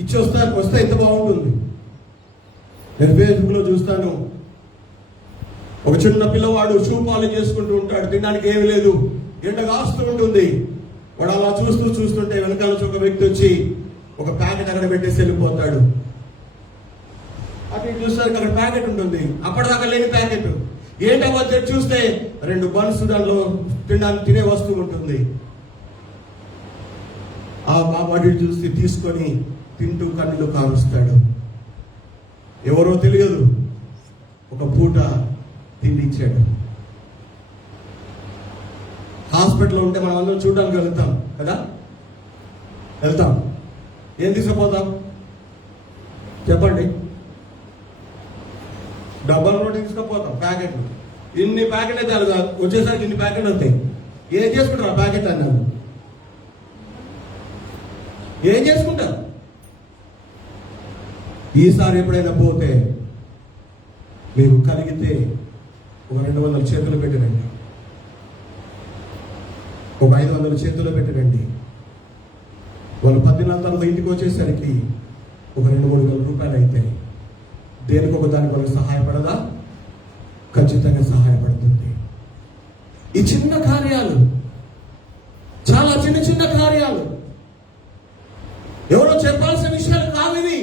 ఇచ్చి వస్తే ఎంత బాగుంటుంది. నేను ఫేస్బుక్లో చూస్తాను, ఒక చిన్న పిల్లవాడు షూ పాలిష్ చేసుకుంటూ ఉంటాడు, తినడానికి ఏమీ లేదు, ఎండ కాస్తూ ఉంటుంది. వాడు అలా చూస్తుంటే వెనకాల ఒక వ్యక్తి వచ్చి ఒక ప్యాకెట్ అక్కడ పెట్టేసి వెళ్ళిపోతాడు. అటు చూస్తారు, అక్కడ ప్యాకెట్ ఉంటుంది, అప్పటిదాకా లేని ప్యాకెట్. ఏంటో చూస్తే 2 బన్స్ దానిలో తినే వస్తువు ఉంటుంది. ఆ బాబాటి చూసి తీసుకొని తింటూ కన్నులు కారుస్తాడు. ఎవరో తెలియదు, ఒక పూట తిండి ఇచ్చాడు. హాస్పిటల్లో ఉంటే మనం అందరం చూడడానికి వెళ్తాం కదా, వెళ్తాం. ఏం తీసుకుపోతాం చెప్పండి? డబ్బాల రోడ్డు తీసుకుపోతాం, ప్యాకెట్లు. ఇన్ని ప్యాకెట్ అయితే అది వచ్చేసరికి ఇన్ని ప్యాకెట్లు వస్తాయి. ఏం చేసుకుంటారు ఆ ప్యాకెట్ అన్నారు? ఏం చేసుకుంటారు? ఈసారి ఎప్పుడైనా పోతే మీకు కలిగితే ఒక 200 చేతులు పెట్టిరండి, ఒక 500 చేతులు పెట్టిరండి. వాళ్ళు 10 నెలల తర్వాత ఇంటికి వచ్చేసరికి ఒక 2-3 వేల రూపాయలు అయితే దేనికి ఒక దానికి వాళ్ళకి సహాయపడదా? ఖచ్చితంగా సహాయపడుతుంది. ఈ చిన్న కార్యాలు, చాలా చిన్న కార్యాలు, ఎవరో చెప్పాల్సిన విషయాలు కావు ఇది.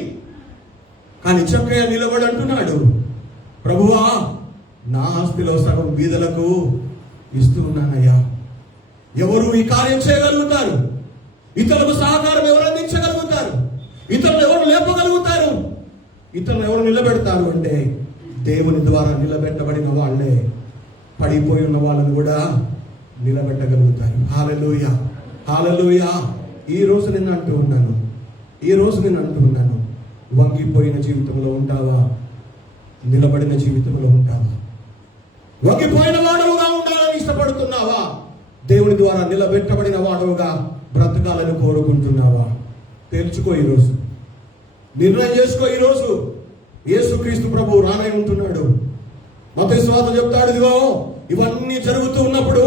కానీ చక్కగా నిలబడి అంటున్నాడు, ప్రభువా నా ఆస్తిలో సగం బీదలకు ఇస్తూ ఉన్నానయ్యా. ఎవరు ఈ కార్యం చేయగలుగుతారు? ఇతరులకు సహకారం ఎవరు అందించగలుగుతారు? ఇతరులు ఎవరు లేపగలుగుతారు? ఇతరులు ఎవరు నిలబెడతారు అంటే దేవుని ద్వారా నిలబెట్టబడిన వాళ్ళే పడిపోయి ఉన్న వాళ్ళని కూడా నిలబెట్టగలుగుతారు. హల్లెలూయా, హల్లెలూయా. ఈ రోజు నేను అంటూ ఉన్నాను, వంగిపోయిన జీవితంలో ఉంటావా? నిలబడిన జీవితంలో ఉంటావా? వంగిపోయిన వాడవుగా ఉండాలని ఇష్టపడుతున్నావా? దేవుని ద్వారా నిలబెట్టబడిన వాడవుగా బ్రతకాలని కోరుకుంటున్నావా? తెలుసుకో. ఈరోజు నిర్ణయం చేసుకో. ఈరోజు యేసుక్రీస్తు ప్రభు రానై ఉంటున్నాడు. మత్తయి సువార్త చెప్తాడు, ఇదిగో ఇవన్నీ జరుగుతూ ఉన్నప్పుడు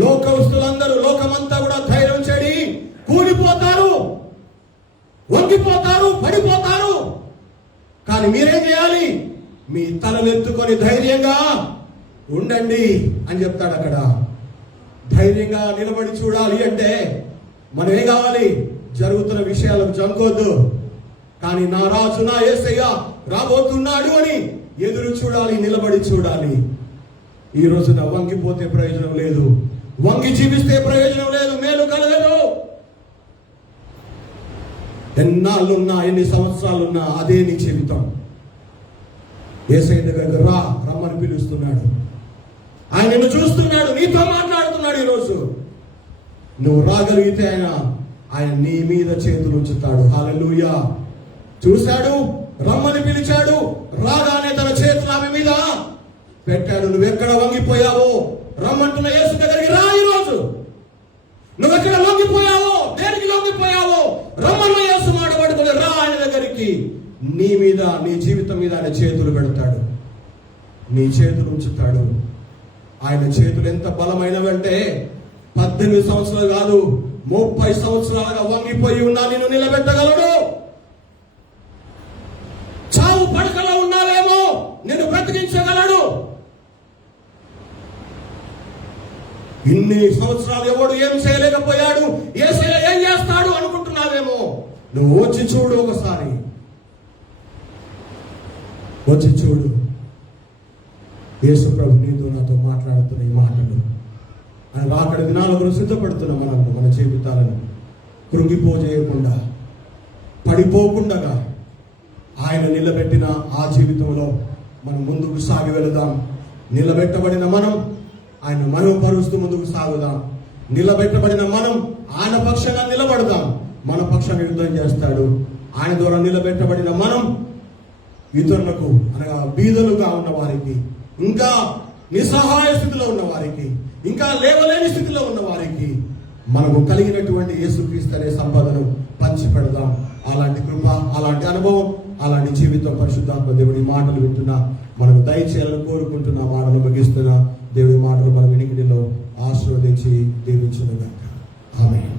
లోకస్తులందరూ, లోకమంతా కూడా ధైర్యం చెడి కూలిపోతారు, వంగిపోతారు, పడిపోతారు. కానీ మీరేం చేయాలి? మీ తలలు ఎత్తుకొని ధైర్యంగా ఉండండి అని చెప్తాడు అక్కడ. ధైర్యంగా నిలబడి చూడాలి అంటే మనం ఏం కావాలి? జరుగుతున్న విషయాలకు జంకొద్దు, కానీ నా రాజు, నా యేసయ్య రాబోతున్నాడు అని ఎదురు చూడాలి, నిలబడి చూడాలి. ఈ రోజున వంగిపోతే ప్రయోజనం లేదు, వంగి జీవిస్తే ప్రయోజనం లేదు, మేలు కలగదు. ఎన్నాళ్ళున్నా, ఎన్ని సంవత్సరాలున్నా అదే నీ జీవితం. యేసయ్య దగ్గరకు రమ్మని పిలుస్తున్నాడు. ఆయన నిన్ను చూస్తున్నాడు, నీతో మాట్లాడుతున్నాడు. ఈరోజు నువ్వు రాగలిగితే ఆయన నీ మీద చేతులు ఉంచుతాడు. హల్లెలూయా. చూశాడు, రమ్మని పిలిచాడు, రాగానే తన చేతులు ఆమె మీద పెట్టాడు. నువ్వెక్కడ వంగిపోయావో, రమ్మంటున్న యేసు దగ్గరికి రా. ఈరోజు నువ్వెక్కడ లొంగిపోయావో, దేనికి లొంగిపోయావో, రమ్మన్న యేసు మాట పడుకుని రా ఆయన దగ్గరికి. నీ మీద, నీ జీవితం మీద ఆయన చేతులు పెడతాడు, నీ చేతులు ఉంచుతాడు. ఆయన చేతులు ఎంత బలమైనవంటే 18 సంవత్సరాలు కాదు, 30 సంవత్సరాలుగా వంగిపోయి ఉన్నా నిన్ను నిలబెట్టగలడు. చావు పడకలో ఉన్నావేమో, నిన్ను బ్రతికించగలడు. ఇన్ని సంవత్సరాలు ఎవడు ఏం చేయలేకపోయాడు, యేసయ్య ఏం చేస్తాడు అనుకుంటున్నావేమో. నువ్వు వచ్చి చూడు, ఒకసారి వచ్చి చూడు. యేసు ప్రభు నీతో నాతో మాట్లాడుతున్న ఈ మాటలు, ఆయన రాకడ దినాలకు సిద్ధపడుతున్న మన జీవితాలను కృంగిపోజేయకుండా, పడిపోకుండా ఆయన నిలబెట్టిన ఆ జీవితంలో మనం ముందుకు సాగి వెళదాం. నిలబెట్టబడిన మనం ఆయన మహిమపరుస్తూ ముందుకు సాగుదాం. నిలబెట్టబడిన మనం ఆయన పక్షంగా నిలబడదాం. మన పక్షంగా యుద్ధం చేస్తాడు. ఆయన ద్వారా నిలబెట్టబడిన మనం ఇతరులకు, అనగా బీదలుగా ఉన్న వారికి, ఇంకా నిస్సహాయ స్థితిలో ఉన్న వారికి, ఇంకా లేవలేని స్థితిలో ఉన్న వారికి మనకు కలిగినటువంటి యేసుక్రీస్తు అనే సంపదను పంచి పెడదాం. అలాంటి కృప, అలాంటి అనుభవం, అలాంటి జీవితం పరిశుద్ధాత్మ దేవుడి మాటలు వింటున్నా మనకు దయచేయాలని కోరుకుంటున్న మాటలు ముగిస్తున్న దేవుడి మాటలు మన వినికిడిలో ఆశీర్వదించి దీవించును గాక. ఆమేన్.